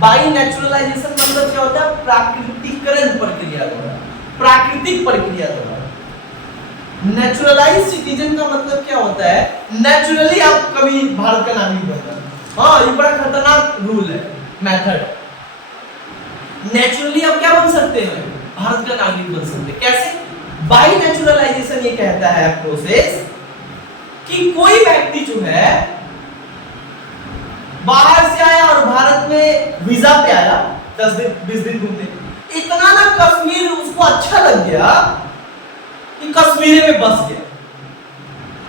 बाय नेचुरलाइजेशन मतलब क्या होता है? प्राकृतिकरण प्रक्रिया द्वारा, प्राकृतिक प्रक्रिया द्वारा। नेचुरलाइज सिटीजन का मतलब क्या होता है? नेचुरली आप कभी भारत का नागरिक बन जाते। हाँ, ये बड़ा खतरनाक रूल है, मेथड। नेचुरली आप क्या बन सकते हैं? भारत का नागरिक बन सकते हैं। कैसे? बाय नेचुरलाइजेशन ये कहता है प्रोसेस कि कोई व्यक्ति जो है बाहर से आया और भारत में वीजा पे आया, 10 दिन 20 दिन घूमने, इतना ना कश्मीर उसको अच्छा लग गया कि कश्मीर में बस गया,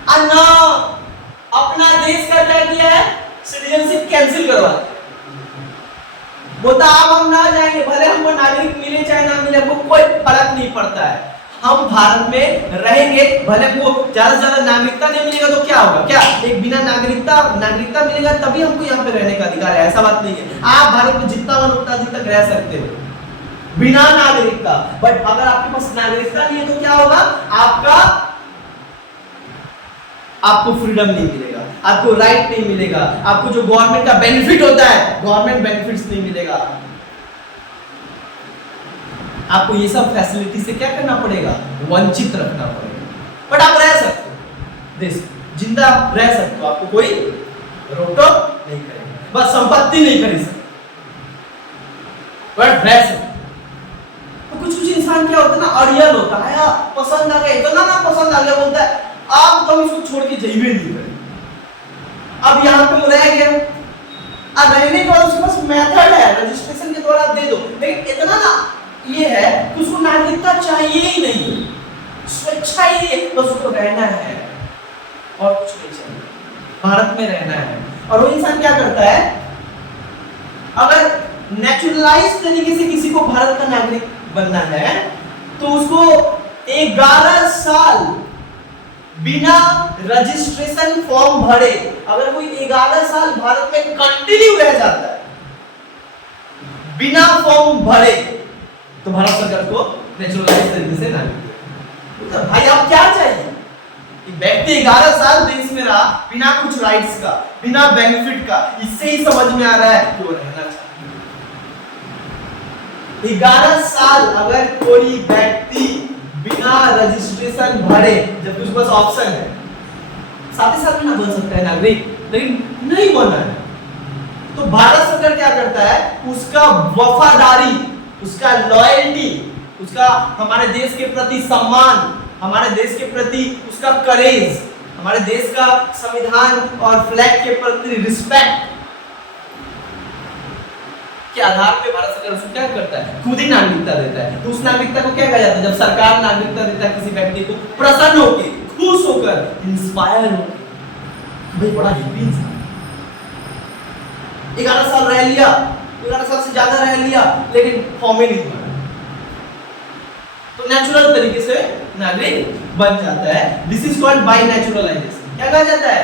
और ना अपना देश का क्या किया है? सिटीजनशिप कैंसिल करवा दिया। बोलता अब हम ना जाएंगे, भले हमको नागरिक मिले चाहे ना मिले, हमको कोई फर्क नहीं पड़ता है, हम भारत में रहेंगे, भले को ज्यादा से ज्यादा नागरिकता नहीं मिलेगा तो क्या होगा? क्या एक बिना नागरिकता मिलेगा तभी हमको यहाँ पे रहने का अधिकार है? ऐसा बात नहीं है। आप भारत में जितना मन उतना दिन तक रह सकते हो बिना नागरिकता, बट अगर आपके पास नागरिकता नहीं है तो क्या होगा? आपको फ्रीडम नहीं मिलेगा, आपको राइट नहीं मिलेगा, आपको जो गवर्नमेंट का बेनिफिट होता है, गवर्नमेंट बेनिफिट्स नहीं मिलेगा। आपको ये सब फैसिलिटी से क्या करना पड़ेगा? वंचित रखना पड़ेगा। बट आप रह सकते हो, देश जिंदा रह सकते हो, आपको कोई रोक टोक नहीं करेगा, बस संपत्ति नहीं खरीद सकते, बट रह सकते। तो कुछ इंसान क्या होता है ना, अड़ियल होता है, पसंद आ गया, इतना ना पसंद आ गया, बोलता है आप तो इसको छोड़ के जाइए नहीं करें। अब यहाँ पे वो रह गया, अब रहने के बाद उसके पास मेथड है, रजिस्ट्रेशन के द्वारा दे दो, लेकिन इतना ना ये है कि उसको नागरिकता चाहिए ही नहीं, स्वेच्छा ही है, बस उसको रहना है और कुछ नहीं चाहिए, भारत में रहना है। और वो इंसान क्या करता है? अगर नेचुरलाइज तरीके से किसी को भारत का नागरिक बनना है तो उसको 11 साल बिना रजिस्ट्रेशन फॉर्म भरे अगर कोई 11 साल भारत में कंटिन्यू रह जाता है बिना फॉर्म भरे, तो भारत सरकार को नेचुरलाइज तरीके से नागरिक तो भाई आप क्या चाहिए कि व्यक्ति 11 साल देश में रहा बिना कुछ राइट्स का, बिना बेनिफिट का, इससे ही समझ में आ रहा है कि वो रहना चाहिए। 11 साल अगर कोई व्यक्ति बिना रजिस्ट्रेशन भरे, जब उसके पास ऑप्शन है 7 साल में ना बन सकता है नागरिक, लेकिन नहीं बना है, तो भारत सरकार क्या करता है, उसका वफादारी, उसका लॉयल्टी, उसका हमारे देश के प्रति सम्मान, हमारे देश के प्रति उसका करेज, हमारे देश का संविधान और फ्लैग के प्रति रिस्पेक्ट के आधार पे भारत सरकार उसको क्या करता है, खुद ही नागरिकता देता है। तो उस नागरिकता को क्या कहा जाता है, जब सरकार नागरिकता देता है किसी व्यक्ति को, प्रसन्न होकर, खुश होकर, इंस्पायर होकर, भाई बड़ा हिप्पी इंसान 11 साल रह लिया, 11 साल से ज्यादा रह लिया, लेकिन फॉर्म ही नहीं भरा, तो नेचुरल तरीके से नागरिक बन जाता है। This is called by naturalisation. क्या कहा जाता है,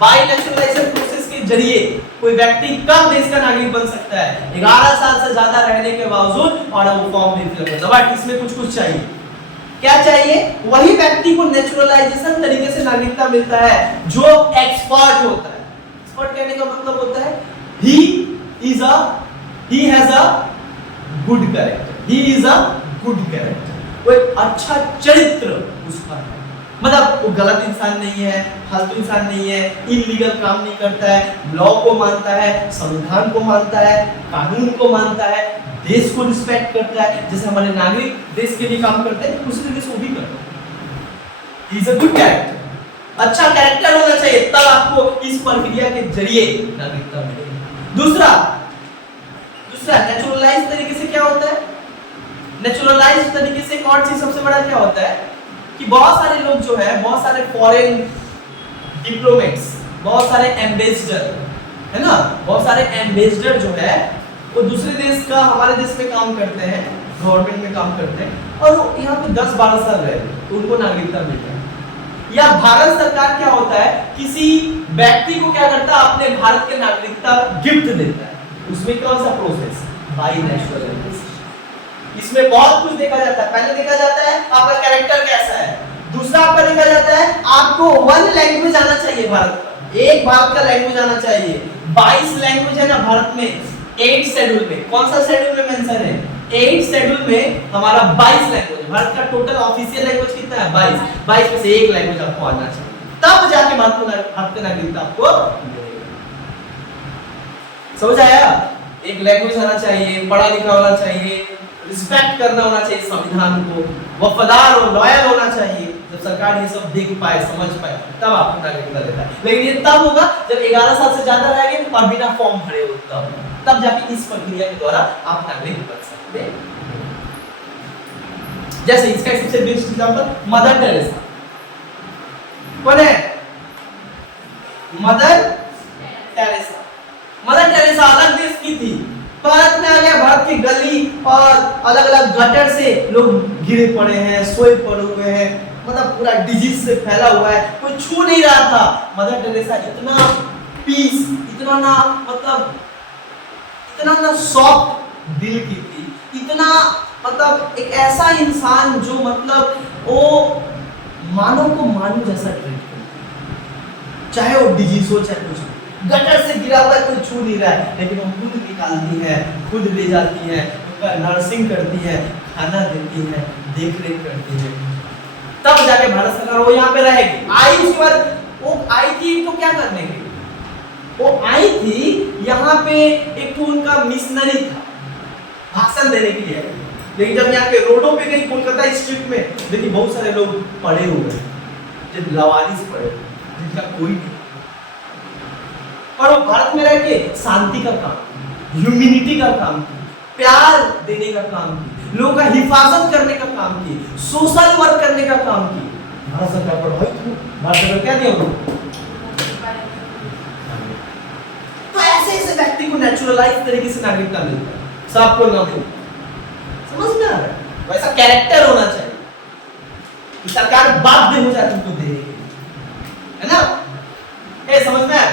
बाय नेचुरलाइजेशन प्रोसेस के जरिए कोई व्यक्ति कब देश का नागरिक बन सकता है, 11 साल से ज्यादा रहने के बावजूद, और वो फॉर्म नहीं फिल करता, बट इसमें कुछ चाहिए। क्या चाहिए, वही व्यक्ति को नेचुरलाइजेशन तरीके से नागरिकता मिलता है जो एक्सपर्ट होता है। एक्सपर्ट कहने का मतलब होता है he has a good character, he is a good character, वो एक अच्छा चरित्र उसका है, मतलब वो गलत इंसान नहीं है, फालतू इंसान नहीं है, इलीगल काम नहीं करता है, लॉ को मानता है, संविधान को मानता है, कानून को मानता है, देश को रिस्पेक्ट करता है, जैसे हमारे नागरिक देश के लिए काम करते हैं उसी तरीके से वो भी करता है। He is a good character, अच्छा कैरेक्टर होना चाहिए, तब आपको इस प्रक्रिया के जरिए नागरिकता मिलेगी। दूसरा नेचुरलाइज तरीके से क्या होता है, नेचुरलाइज तरीके से एक और चीज सबसे बड़ा क्या होता है कि बहुत सारे लोग जो है, बहुत सारे फॉरेन डिप्लोमेट्स, बहुत सारे एम्बेसडर है ना, बहुत सारे एम्बेसडर जो है वो दूसरे देश का हमारे देश में काम करते हैं, गवर्नमेंट में काम करते हैं, और वो यहाँ पे 10-12 साल रहे तो उनको नागरिकता मिलता है। या भारत सरकार क्या होता है, किसी व्यक्ति को क्या करता है, अपने भारत के नागरिकता गिफ्ट देता है। उसमें कौन सा प्रोसेस, बाय नेचुरलाइजेशन। इसमें बहुत कुछ देखा जाता है। पहले देखा जाता है आपका कैरेक्टर कैसा है, दूसरा आपका देखा जाता है आपको 1 लैंग्वेज आना चाहिए, भारत का एक भारत का लैंग्वेज आना चाहिए। 22 लैंग्वेज है ना भारत में, 8 शेड्यूल में, कौन सा शेड्यूल में मेंशन है, 8 शेड्यूल में हमारा 22 लैंग्वेज, भारत का टोटल ऑफिशियल लैंग्वेज कितना है, 22 में से एक लैंग्वेज आपको आना चाहिए, तब जाके भारत का नागरिकता आपको मिलेगा। समझ आया, एक लैंग्वेज आना चाहिए, पढ़ा लिखा होना चाहिए, रिस्पेक्ट करना होना चाहिए संविधान को, वफादार और लॉयल होना चाहिए। जब सरकार ये सब देख पाए, समझ पाए, तब आपको नागरिकता देता है। लेकिन ये तब होगा जब 11 साल से ज्यादा रहेंगे और बिना फॉर्म भरे हो, तब जाके इस प्रक्रिया के द्वारा आप नागरिक बन सकते हैं। जैसे इसका सबसे बेस्ट एग्जांपल मदर टेरेसा। कौन है, मदर टेरेसा। मदर टेरेसा अलग देश की थी, भारत में आ गया, भारत की गली और अलग अलग गटर से लोग गिरे पड़े हैं, सोए पड़े हुए हैं, मतलब पूरा डिजीज से फैला हुआ है, कोई छू नहीं रहा था। मदर टेरेसा इतना पीस, इतना ना मतलब इतना ना सॉफ्ट दिल की थी, इतना मतलब एक ऐसा इंसान जो मतलब वो मानव को मानव जैसा ट्रीट करता, चाहे वो डिजीज हो चाहे कुछ, गटर से गिरा हुआ कोई छू नहीं रहा है, लेकिन वो खुद निकालती है, खुद ले जाती है, उनका नर्सिंग करती है, खाना देती है, देख रेख करती है, तब जाके भारत सरकार वो यहाँ पे रहेगी। आई उसके बाद वो आई थी तो क्या करने के, वो आई थी यहाँ पे एक तो उनका मिशनरी था, भाषण देने के लिए। लेकिन जब यहाँ पे रोडों पे गई कोलकाता स्ट्रीट में, देखिए बहुत सारे लोग पड़े हुए हैं, जो लवारिस पड़े हुए, जिनका कोई नहीं, और वो भारत में रह के शांति का काम, ह्यूमैनिटी का काम की, प्यार देने का काम की, लोगों का हिफाजत करने का काम की, सोशल वर्क करने का काम की। भारत सरकार पर भाई तू भारत सरकार क्या दिया उनको, तो ऐसे व्यक्ति को नेचुरलाइज तरीके से नागरिकता मिलता है, सबको ना मिलता। समझ में आ रहा है, वैसा कैरेक्टर होना चाहिए। कि सरकार बाध्य हो जाए तुमको देने के लिए, है ना? ये समझ में आया?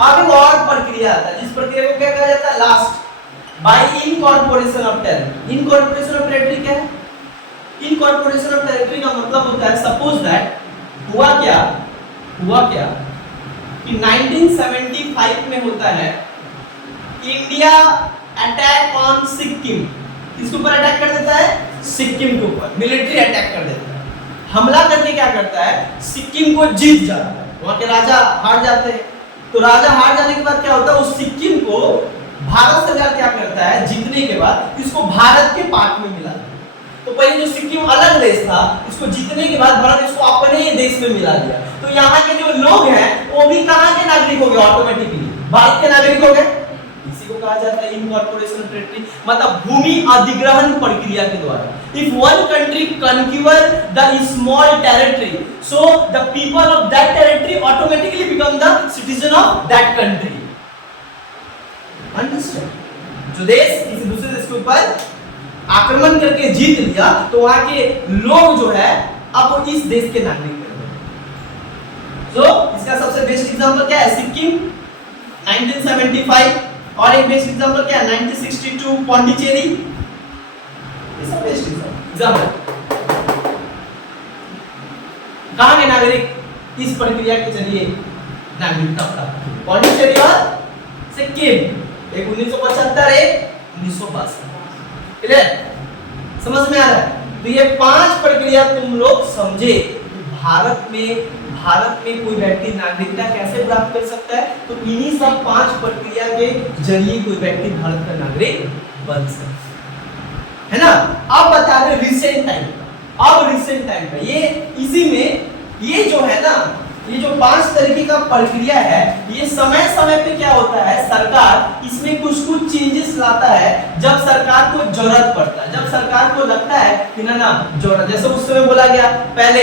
अब एक और प्रक्रिया आता है जिस प्रक्रिया को क्या कहा जाता है? Last bye incorporation of territory. Incorporation of territory क्या है? इनकॉर्पोरेशन ऑफ टेरिटरी का मतलब होता है, सपोज दैट हुआ क्या कि 1975 में होता है इंडिया अटैक ऑन सिक्किम। किसके ऊपर अटैक कर देता है? सिक्किम के ऊपर मिलिट्री अटैक कर देता है। हमला करके क्या करता है? सिक्किम को जीत जाता है, वहां के राजा हार जाते हैं। तो राजा हार जाने के बाद क्या होता है? उस सिक्किम को भारत सरकार क्या करता है? जीतने के बाद इसको भारत के पार्ट में मिला। तो पहले जो सिक्किम अलग देश था, इसको जीतने के बाद भारत इसको अपने ही देश में मिला दिया। तो यहाँ के जो लोग हैं वो भी कहाँ के नागरिक हो गए? ऑटोमेटिकली भारत के नागरिक हो गए। इसी को कहा जाता है इनकॉर्पोरेशन टेरिटरी, मतलब भूमि अधिग्रहण प्रक्रिया के द्वारा। If one country conquer the small territory, so the people of that territory automatically become the citizen of that country. Understand? जो देश किसी दूसरे देश के ऊपर आक्रमण करके जीत लिया तो वहां के लोग जो है अब वो इस देश के नागरिक हैं। तो इसका सबसे बेस्ट एग्जांपल क्या है? सिक्किम 1975। और एक बेस्ट एग्जांपल क्या है? 1962 पौंडीचेरी। ये सब बेस्ट एग्जांपल। कहां के नागरिक इस प्रक्रिया के जरिए नागरिकता प्राप्त की? पौंडीचेरी और सिक्किम। एक 1975, एक 1962। क्लियर? समझ में आ रहा है? तो ये 5 प्रक्रिया तुम लोग समझे। भारत में कोई व्यक्ति नागरिकता कैसे प्राप्त कर सकता है? तो इन्हीं सब 5 प्रक्रिया के जरिए कोई व्यक्ति भारत का नागरिक बन सकता है ना? अब बता रहे रिसेंट टाइम का। अब रिसेंट टाइम का ये इसी में ये जो है ना, ये जो 5 तरीके का प्रक्रिया है, ये समय समय पे क्या होता है? सरकार इसमें कुछ चेंजेस लाता है जब सरकार को जरूरत पड़ता है, जब सरकार को लगता है कि ना जरूरत। जैसे उस समय बोला गया पहले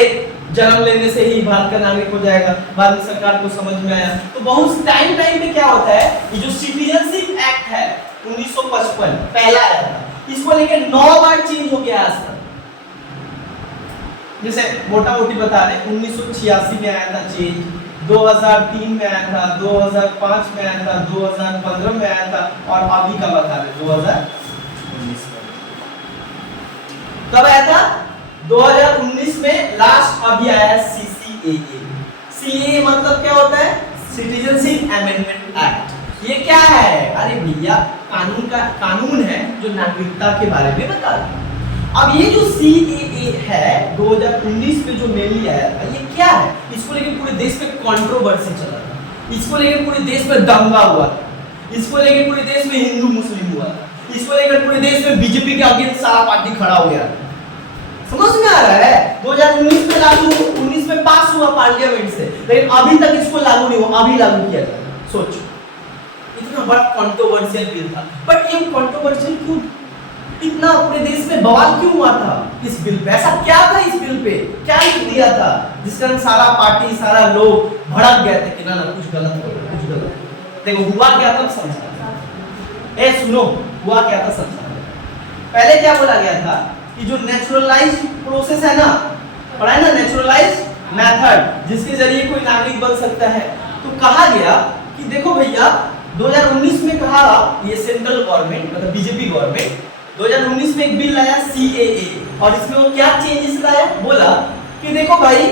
जन्म लेने से ही भारत का नागरिक हो जाएगा, बाद में सरकार को समझ में आया। तो बहुत टाइम पे क्या होता है? ये जो सिटीजनशिप एक्ट है 1955 पहला आया था, इसको लेकर 9 बार चेंज हो गया आज तक। जैसे मोटा मोटी बता रहे, 1986 में आया था चेंज, 2003 में आया था, 2005 में आया था, 2015 में आया था, और अभी का बता रहे 2019 में। कब आया था? 2019 में लास्ट अभी आया CCAA। CAA मतलब क्या होता है? Citizenship amendment act. ये क्या है? अरे भैया कानून है जो नागरिकता के बारे में बता रहा है। अब ये जो CAA है 2019 में जो मेनली आया था, ये क्या है? इसको लेके पूरे देश में कंट्रोवर्सी चला था, इसको लेके पूरे देश में दंगा हुआ था, इसको लेके पूरे देश में हिंदू मुस्लिम हुआ था, इसको लेकर पूरे देश में बीजेपी के अगेंस्ट सारा पार्टी खड़ा हो गया। समझ में आ रहा है? 2019 में लागू, 19 में पास हुआ पार्लियामेंट से, लेकिन अभी तक इसको लागू नहीं हुआ, अभी लागू किया जाएगा। सोचो, इतना बड़ा कंट्रोवर्शियल बिल था, बट ये कंट्रोवर्शियल क्यों? इतना पूरे देश में बवाल क्यों हुआ था इस बिल पे? ऐसा क्या था इस बिल पे? क्या लिख दिया था जिस कारण सारा पार्टी, सारा लोग भड़क गए थे कि ना कुछ गलत हो रहा है, कुछ गलत है। देखो हुआ क्या था समझा। ए सुनो, हुआ क्या था समझा। पहले क्या बोला गया था कि जो नेचुरलाइज्ड प्रोसेस है ना, पढ़ा है ना, नेचुरलाइज्ड मेथड, जिसके जरिए कोई नागरिक बन सकता है। तो कहा गया कि देखो भैया 2019 में कहा ये सेंट्रल गवर्नमेंट मतलब बीजेपी गवर्नमेंट 2019 में एक बिल लाया CAA, और इसमें वो क्या चेंजेस लाया? बोला कि देखो भाई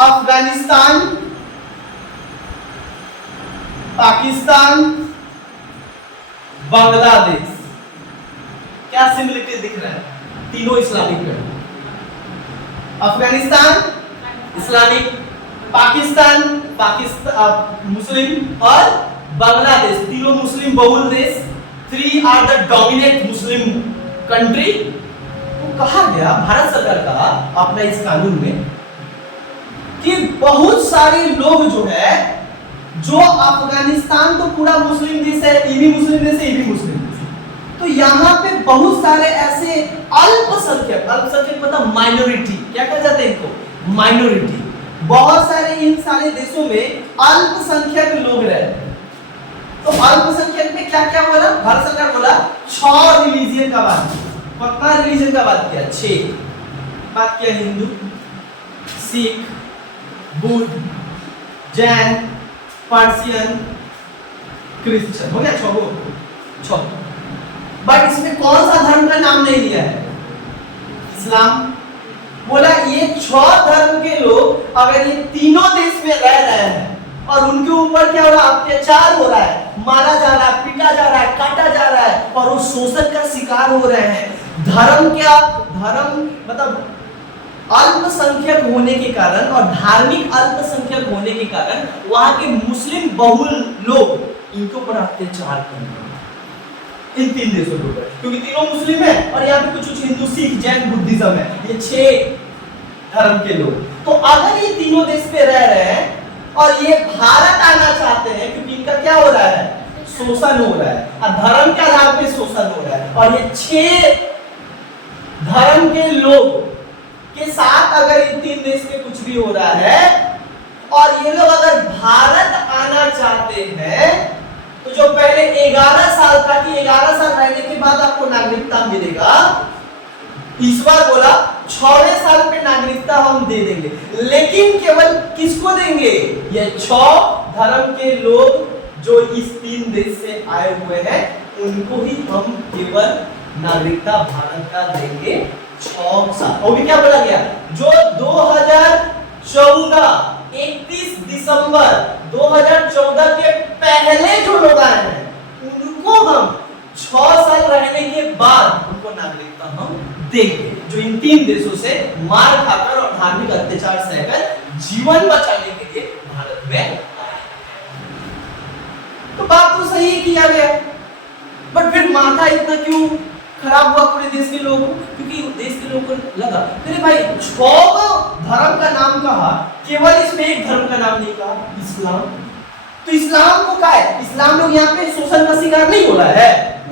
अफगानिस्तान, पाकिस्तान, बांग्लादेश, क्या सिमिलरिटी दिख रहा है? तीनों Islamic country. Afghanistan Islamic, Pakistan Muslim, और बांग्लादेश तीनों मुस्लिम बहुल देश। 3 are the dominant Muslim country. तो कहा गया भारत सरकार का अपना इस कानून में कि बहुत सारे लोग जो है, जो अफगानिस्तान तो पूरा मुस्लिम देश है, ये भी मुस्लिम देश है, ये भी मुस्लिम देश है, तो यहाँ पे बहुत सारे ऐसे अल्पसंख्यक मतलब माइनॉरिटी, क्या कहा जाता है इनको? माइनॉरिटी। बहुत सारे इन सारे देशों में अल्पसंख्यक लोग रहते हैं। तो अल्पसंख्यक में क्या क्या बोला भारत सरकार? बोला 6 रिलीजियन का बात। पांच रिलीजन का बात किया, 6 बात किया, हिंदू, सिख, बुद्ध, जैन, पार्सियन, क्रिश्चियन, हो गया 6। बट इसमें कौन सा धर्म का नाम नहीं लिया है? इस्लाम। बोला ये 6 धर्म के लोग अगर ये तीनों देश में रह रहे हैं और उनके ऊपर क्या हो रहा है? अत्याचार हो रहा है, मारा जा रहा है, पीटा जा रहा है, काटा जा रहा है और वो शोषण का शिकार हो रहे हैं। धर्म क्या? धर्म मतलब अल्पसंख्यक होने के कारण और धार्मिक अल्पसंख्यक होने के कारण वहां के मुस्लिम बहुल लोग इनके ऊपर अत्याचार कर रहे हैं, इन 3 देशों के ऊपर, क्योंकि तीनों मुस्लिम है और यहाँ पे कुछ हिंदू, सिख, जैन, बुद्धिज्म है, ये 6 धर्म के लोग। तो अगर ये तीनों देश पे रह रहे हैं और ये भारत आना चाहते हैं, क्योंकि इनका क्या हो रहा है? शोषण हो रहा है और धर्म के आधार पे शोषण हो रहा है, और ये 6 धर्म के लोग के साथ अगर इन 3 देश में कुछ भी हो रहा है और ये लोग अगर भारत आना चाहते हैं, तो जो पहले 11 साल था कि 11 साल रहने के बाद आपको नागरिकता मिलेगा, इस बार बोला 6वें साल पे नागरिकता हम दे देंगे, लेकिन केवल किसको देंगे? ये 6 धर्म के लोग जो इस 3 देश से आए हुए हैं उनको ही हम केवल नागरिकता भारत का देंगे 6 साल। वो भी क्या बोला गया? जो 2014 31 दिसंबर 2014 के पहले जो लोग आए हैं उनको हम 6 साल रहने के बाद उनको नागरिकता हम देंगे, जो इन 3 देशों से मार खाकर और धार्मिक अत्याचार सहकर जीवन बचाने के लिए भारत में आए। तो बात तो सही किया गया, बट फिर माथा इतना क्यों खराब हुआ पूरे देश के लोगों? क्योंकि देश के लोगों को लगा अरे भाई 6 धर्म का नाम कहा, केवल इसमें एक धर्म का नाम नहीं कहा, इस्लाम। तो इस्लाम को क्या है? इस्लाम लोग यहाँ पे शोषण का शिकार नहीं हो रहा है,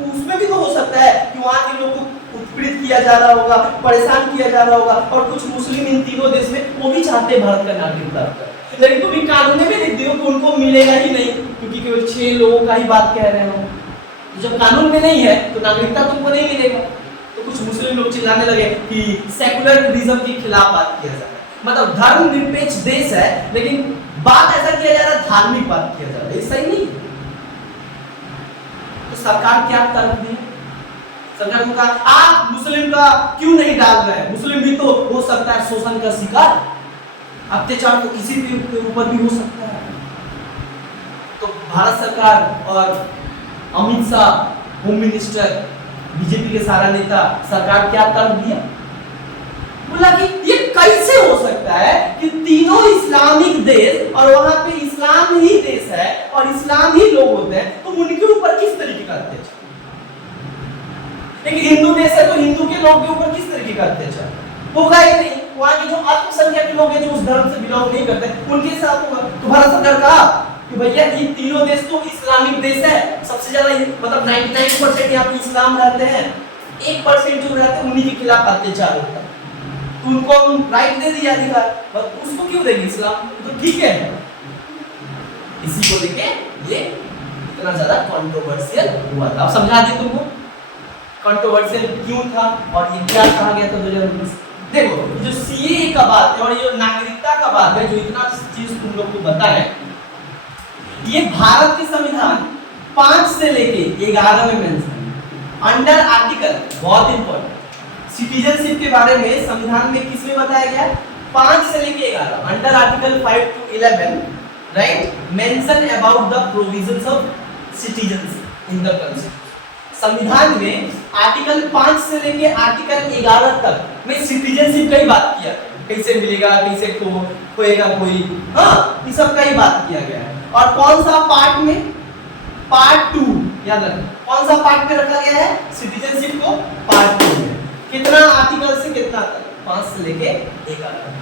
उसमें भी तो हो सकता है कि वहां के लोगों को उत्पीड़ित किया जा रहा होगा, परेशान किया जा रहा होगा, और कुछ मुस्लिम इन तीनों देश में वो भी चाहते हैं भारत का नागरिक प्राप्त करें, लेकिन तो भी कानून में भी लिख दियो कि उनको मिलेगा ही नहीं, क्योंकि केवल 6 लोगों का ही बात कह रहे हो। जब कानून में नहीं है तो नागरिकता तुमको नहीं मिलेगा। तो कुछ मुस्लिम लोग चिल्लाने लगे कि सेकुलरिज्म के खिलाफ बात किया जा रहा है, मतलब धर्म निरपेक्ष देश है लेकिन बात ऐसा किया जा रहा है, धार्मिक बात किया जा रहा है, ये सही नहीं। तो सरकार क्या तर्क दी? सरकार को कहा आप मुस्लिम का क्यों नहीं डाल रहे हैं? मुस्लिम भी तो हो सकता है शोषण का शिकार, अत्याचार तो किसी के ऊपर भी हो सकता है। तो भारत सरकार और Amit Shah home minister, BJP के सारा नेता, सरकार क्या तर्क दिया? बोला कि ये कैसे हो सकता है कि तीनों इस्लामिक देश और वहां पे इस्लाम ही देश है और इस्लाम ही लोग होते हैं, तो उनके ऊपर किस तरीके का अत्याचार? एक हिंदू देश है तो हिंदू के लोग के ऊपर किस तरीके का अत्याचार होगा ही नहीं। वहां के जो अल्पसंख्यक के लोग हैं जो उस धर्म से बिलोंग नहीं करते उनके साथ होगा। तो भारत सरकार कहा कि भैया ये तीनों देश तो इस्लामिक देश है, सबसे ज्यादा मतलब 99% यहाँ पे इस्लाम रहते हैं, 1% जो रहते हैं उन्हीं के खिलाफ अत्याचार होता है, तो उनको हम राइट दे दिया अधिकार, बस उसको क्यों देंगे इस्लाम? तो ठीक है। इसी को लेके ये इतना ज्यादा कंट्रोवर्शियल हुआ था। अब समझा दी तुमको कंट्रोवर्शियल क्यों था और ये क्या कहा गया था 2019। देखो जो सीए का बात है और ये जो नागरिकता का बात है, जो इतना चीज तुम लोग को बताएं, ये भारत के संविधान 5 से लेके 11 में मेंशन है। अंडर आर्टिकल, बहुत इंपॉर्टेंट, सिटीजनशिप के बारे में संविधान में किसमें बताया गया? 5 से लेके 11, under article 5 to 11, right, mention about the provisions of citizenship in the constitution. संविधान में आर्टिकल 5 से लेके आर्टिकल 11 तक में सिटीजनशिप का ही बात किया, कैसे मिलेगा, कैसे होएगा कोई, हाँ, इस सब का ही बात किया गया है। और कौन सा पार्ट में? पार्ट 2, याद रखना, कौन सा पार्ट में रखा गया है सिटीजनशिप को? पार्ट 2 में। कितना आर्टिकल से कितना तक? 5 से लेके 11 तक।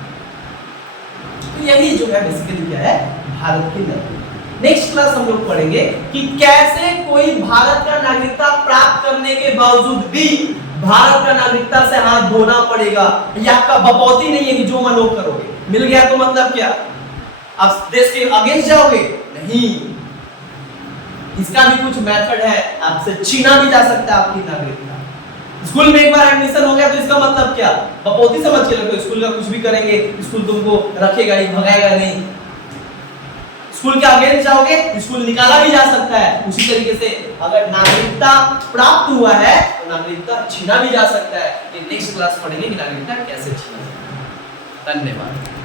तो यही जो है बेसिकली क्या है भारत की नागरिकता। नेक्स्ट क्लास हम लोग पढ़ेंगे कि कैसे कोई भारत का नागरिकता प्राप्त करने के बावजूद भी भारत का नागरिकता से हाथ धोना पड़ेगा। ये आपका बपौती नहीं है कि जो मन वो करोगे, मिल गया तो मतलब क्या आप देश के अगेंस्ट जाओगे? नहीं, इसका भी कुछ मेथड है, आपसे छीना भी जा सकता है आपकी नागरिकता। स्कूल में एक बार एडमिशन हो गया तो इसका मतलब क्या, बपोती समझ के लगो, स्कूल का कुछ भी करेंगे स्कूल तुमको रखेगा नहीं, भगाएगा नहीं। स्कूल के अगेंस्ट जाओगे, स्कूल निकाला भी जा सकता है। उसी तरीके से अगर नागरिकता प्राप्त हुआ है तो नागरिकता छीना भी जा सकता है। ये नेक्स्ट क्लास पढ़ेंगे कि नागरिकता कैसे छीना जाता है। धन्यवाद।